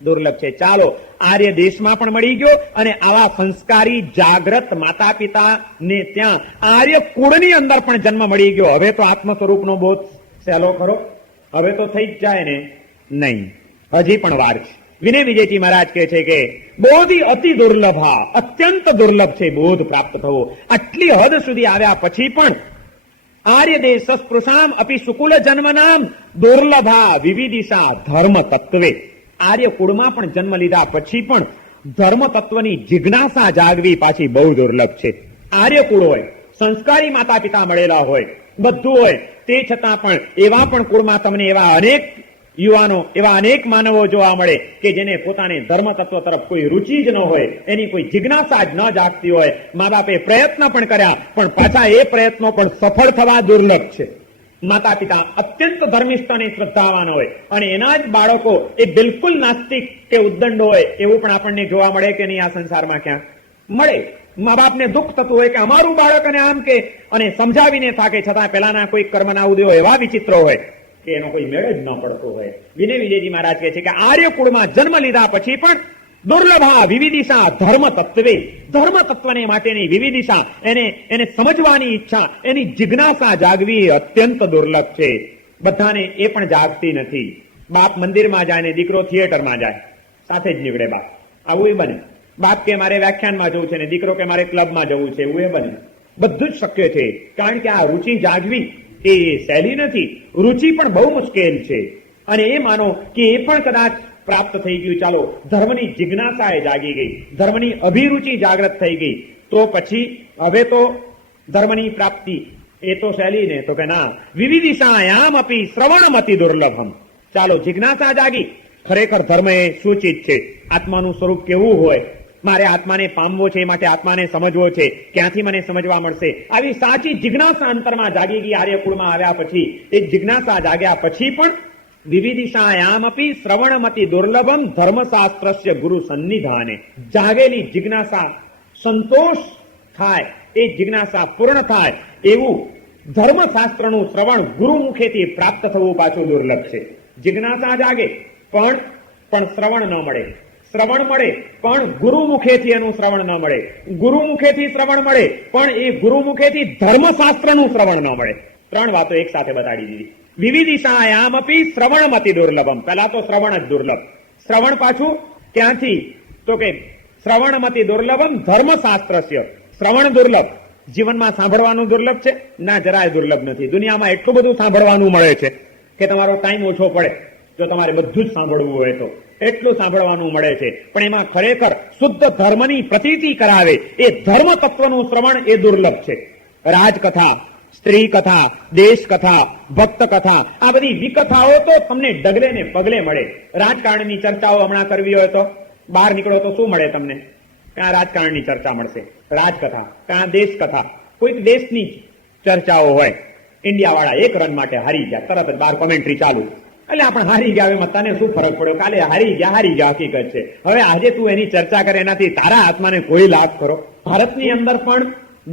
દુર્લભ છે. ચાલો આર્ય દેશમાં પણ મળી ગયો અને આવા સંસ્કારી જાગ્રત માતા પિતા ને ત્યાં આર્ય કુળની અંદર પણ જન્મ મળી ગયો. હવે તો આત્મ સ્વરૂપનો બોધ સહેલો ખરો? હવે તો થઈ જ જાય ને? નહીં, હજી પણ વાર છે. વિનય વિજયજી મહારાજ કહે છે કે બોધી અતિ દુર્લભા, અત્યંત દુર્લભ છે બોધ પ્રાપ્ત થવો. આટલી હદ સુધી આવ્યા પછી પણ આર્ય દેશ સ્પૃશામ અપી સુકુલ જન્મનામ દુર્લભા વિવિધિશા ધર્મ તત્વે. આર્ય કુળમાં પણ જન્મ લીધા પછી પણ ધર્મ તત્વની જિજ્ઞાસા જાગવી પાછી બહુ દુર્લભ છે. આર્યકુળ હોય, સંસ્કારી માતા પિતા મળેલા હોય, બધું હોય, તે છતાં પણ એવા પણ કુળમાં તમને એવા અનેક યુવાનો, એવા અનેક માનવો જોવા મળે કે જેને પોતાને ધર્મ તત્વ તરફ કોઈ રુચિ જ ન હોય, એની કોઈ જિજ્ઞાસા જ ન જાગતી હોય. મા બાપે પ્રયત્ન પણ કર્યા પણ પાછા એ પ્રયત્નો પણ સફળ થવા દુર્લભ છે. માતા પિતા અત્યંત ધર્મિષ્ઠ અને શ્રદ્ધાવાન હોય અને એના જ બાળકો એ બિલકુલ નાસ્તિક કે ઉદ્દંડ હોય, એવું પણ આપણને જોવા મળે કે નહીં આ સંસારમાં ક્યાં મળે. મા બાપને દુઃખ થતું હોય કે અમારું બાળક અને આમ કે, અને સમજાવીને થાકે છતાં પેલાના કોઈ કર્મના ઉદયો એવા વિચિત્રો હોય કે એનો કોઈ મેળ જ ન પડતો હોય. વિનય વિજયજી મહારાજ કહે છે કે આર્ય કુળમાં જન્મ લીધા પછી પણ દુર્લભા વિવિધિશા ધર્મ તત્વે, ધર્મ તત્વને માટેની વિવિધિશા, એને સમજવાની ઈચ્છા, એની જિજ્ઞાસા જાગવી એ અત્યંત દુર્લભ છે. બધાને એ પણ જાગતી નથી. બાપ મંદિરમાં જાય ને દીકરો થિયેટરમાં જાય, સાથે જ નીકળે બાપ, આવું એ બને. બાપ કે મારે વ્યાખ્યાનમાં જવું છે ને દીકરો કે મારે ક્લબમાં જવું છે, એવું એ બને. બધું જ શક્ય છે, કારણ કે આ રુચિ જાગવી એ સહેલી નથી. રુચિ પણ બહુ મુશ્કેલ છે. અને એ માનો કે એ પણ કદાચ પ્રાપ્ત થઈ ગયું, ચાલો ધર્મની જિજ્ઞાસા એ જાગી ગઈ, ધર્મની અભિરુચિ જાગૃત થઈ ગઈ, તો પછી હવે તો ધર્મની પ્રાપ્તિ એ તો સહેલી ને, તો કે ના, વિવિધિશાયામ અપી શ્રવણમતિ દુર્લભમ. ચાલો જિજ્ઞાસા જાગી, ખરેખર ધર્મ એ સૂચિત છે. આત્માનું સ્વરૂપ કેવું હોય, મારે આત્માને પામવો છે, માટે આત્માને સમજવો છે, ક્યાંથી મને સમજવા મળશે, આવી સાચી જિજ્ઞાસા અંતરમાં જાગી ગઈ. આર્યકુળમાં આવ્યા પછી એ જિજ્ઞાસા જાગ્યા પછી પણ વિવિધિશાયામપી શ્રવણમતિ દુર્લભમ ધર્મશાસ્ત્રસ્ય ગુરુ સન્નિધાને, જાગેલી જિજ્ઞાસા સંતોષ થાય, એ જિજ્ઞાસા પૂર્ણ થાય એવું ધર્મશાસ્ત્રનું શ્રવણ ગુરુ મુખેથી પ્રાપ્ત થવું પાછું દુર્લભ છે. જિજ્ઞાસા જાગે પણ શ્રવણ ન મળે, શ્રવણ મળે પણ ગુરુ મુખેથી એનું શ્રવણ ન મળે, ગુરુ મુખેથી શ્રવણ મળે પણ એ ગુરુ મુખેથી ધર્મશાસ્ત્રનું શ્રવણ ન મળે. ત્રણ વાતો એક સાથે બતાડી દીધી. વિવિધિશાયામપી શ્રવણમતિ દુર્લભમ. પહેલા તો શ્રવણ જ દુર્લભ. શ્રવણ પાછું ક્યાંથી, તો કે શ્રવણમતિ દુર્લભમ ધર્મશાસ્ત્રસ્ય. શ્રવણ દુર્લભ. જીવનમાં સાંભળવાનું દુર્લભ છે? ના, જરાય દુર્લભ નથી. દુનિયામાં એટલું બધું સાંભળવાનું મળે છે કે તમારો ટાઈમ ઓછો પડે જો તમારે બધું જ સાંભળવું હોય તો. એટલું સાંભળવાનું મળે છે, પણ એમાં ખરેખર શુદ્ધ ધર્મની પ્રતીતિ કરાવે એ ધર્મ તત્વનું શ્રવણ એ દુર્લભ છે. રાજકથા, સ્ત્રી કથા, દેશ કથા, ભક્ત કથા, આ બધી વિકથાઓ તો તમને ડગલે ને પગલે મળે. રાજકારણની ચર્ચાઓ હમણાં કરવી હોય તો બહાર નીકળો તો શું મળે તમને? ક્યાં રાજકારણની ચર્ચા મળશે? રાજકથા, ક્યાં દેશ કથા, કોઈક દેશની ચર્ચાઓ હોય. ઇન્ડિયા વાળા 1 રન માટે હારી ગયા, તરત જ બહાર કોમેન્ટ્રી ચાલુ. એટલે આપણે હારી ગયા, એમાં તને શું ફરક પડ્યો? કાલે હારી ગયા હકીકત છે. હવે આજે તું એની ચર્ચા કરે, એનાથી તારા આત્માને કોઈ લાભ કરો? ભારતની અંદર પણ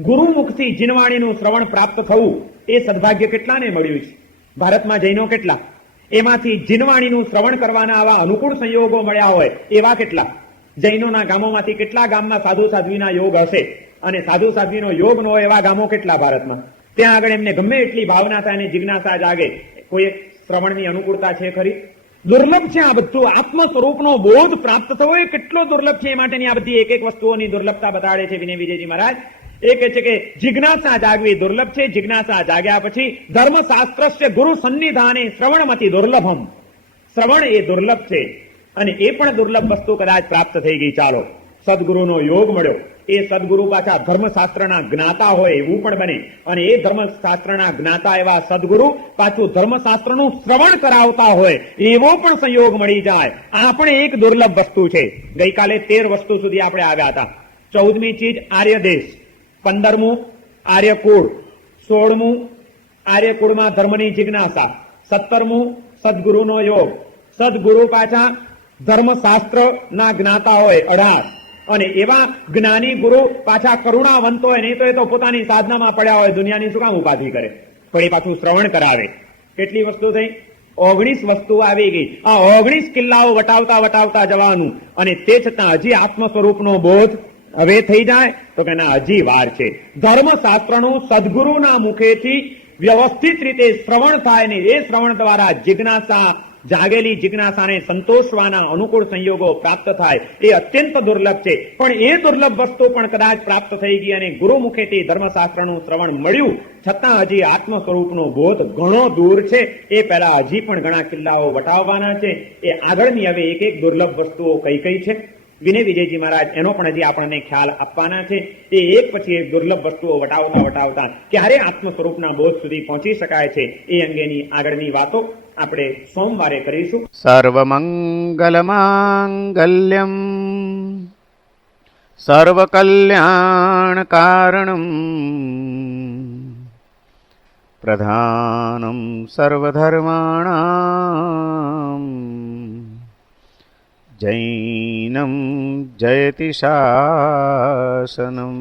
ગુરુમુખથી જીનવાણીનું શ્રવણ પ્રાપ્ત થવું એ સદભાગ્ય કેટલાને મળ્યું છે? ભારતમાં જૈનો કેટલા? એમાંથી જીનવાણીનું શ્રવણ કરવાના આવા અનુકૂળ સંયોગો મળ્યા હોય એવા કેટલા? જૈનોના ગામોમાંથી કેટલા ગામમાં સાધુ સાધ્વીના યોગ હશે? અને સાધુ સાધ્વીનો યોગ ન હોય એવા ગામો કેટલા ભારતમાં? ત્યાં આગળ એમને ગમે એટલી ભાવના થાય અને જિજ્ઞાસા જાગે, કોઈ શ્રવણની અનુકૂળતા છે ખરી? દુર્લભ છે આ બધું. આત્મ સ્વરૂપનો બોધ પ્રાપ્ત થવો એ કેટલો દુર્લભ છે, એ માટેની આ બધી એક એક વસ્તુઓની દુર્લભતા બતાડે છે વિનય વિજયજી મહારાજ. એ કહે છે કે જિજ્ઞાસા જાગવી દુર્લભ છે. જિજ્ઞાસા જાગ્યા પછી ધર્મશાસ્ત્રસ્ય ગુરુ સન્નિધાને શ્રવણમતિ દુર્લભમ. શ્રવણ એ દુર્લભ છે અને એ પણ દુર્લભ વસ્તુ કદાચ પ્રાપ્ત થઈ ગઈ. ચાલો સદગુરુનો યોગ મળ્યો, એ સદગુરુ પાછા ધર્મશાસ્ત્રના જ્ઞાતા હોય એવું પણ બને, અને એ ધર્મશાસ્ત્રના જ્ઞાતા એવા સદગુરુ પાછું ધર્મશાસ્ત્રનું શ્રવણ કરાવતા હોય એવો પણ સંયોગ મળી જાય. આ પણ એક દુર્લભ વસ્તુ છે. ગઈકાલે 13 વસ્તુ સુધી આપણે આવ્યા હતા. 14મી ચીજ આર્ય દેશ, 15મું આર્યકુળ, 16મું આર્યકુળમાં ધર્મની જિજ્ઞાસા, 17મું સદગુરુનો યોગ, સદગુરુ પાછા ધર્મશાસ્ત્રના જ્ઞાતા હોય 18, અને એવા જ્ઞાની ગુરુ પાછા કરુણાવંત હોય, નહીં તો એ તો પોતાની સાધનામાં પડ્યા હોય, દુનિયાની શું કામ ઉપાધિ કરે? પણ એ પાછું શ્રવણ કરાવે. કેટલી વસ્તુ થઈ? 19 વસ્તુ આવી ગઈ. આ 19 કિલ્લાઓ વટાવતા વટાવતા જવાનું, અને તે છતાં હજી આત્મ સ્વરૂપનો બોધ હવે થઈ જાય તો કે ના, હજી વાર છે. ધર્મશાસ્ત્રનું સદગુરુના મુખેથી વ્યવસ્થિત રીતે શ્રવણ થાય ને એ શ્રવણ દ્વારા જિજ્ઞાસા, જાગેલી જિજ્ઞાસાને સંતોષવાના અનુકૂળ સંયોગો પ્રાપ્ત થાય એ અત્યંત દુર્લભ છે. પણ એ દુર્લભ વસ્તુ પણ કદાચ પ્રાપ્ત થઈ ગઈ અને ગુરુ મુખેથી ધર્મશાસ્ત્રનું શ્રવણ મળ્યું, છતાં હજી આત્મ સ્વરૂપનો બોધ ઘણો દૂર છે. એ પહેલા હજી પણ ઘણા કિલ્લાઓ વટાવવાના છે. એ આગળની હવે એક એક દુર્લભ વસ્તુઓ કઈ કઈ છે? વિનય વિજયજી મહારાજ એનો પણ હજી આપણને ખ્યાલ આપવાના છે. એ એક પછી એક દુર્લભ વસ્તુઓ વટાવતા ક્યારે આત્મ સ્વરૂપના બોધ સુધી પહોંચી શકાય છે એ અંગેની આગળની વાતો આપણે સોમવારે કરીશું. સર્વમંગલમાંગલ્યમ સર્વકલ્યાણકારણમ પ્રધાનમ સર્વધર્માણામ જૈનમ જયતિ શાસનમ.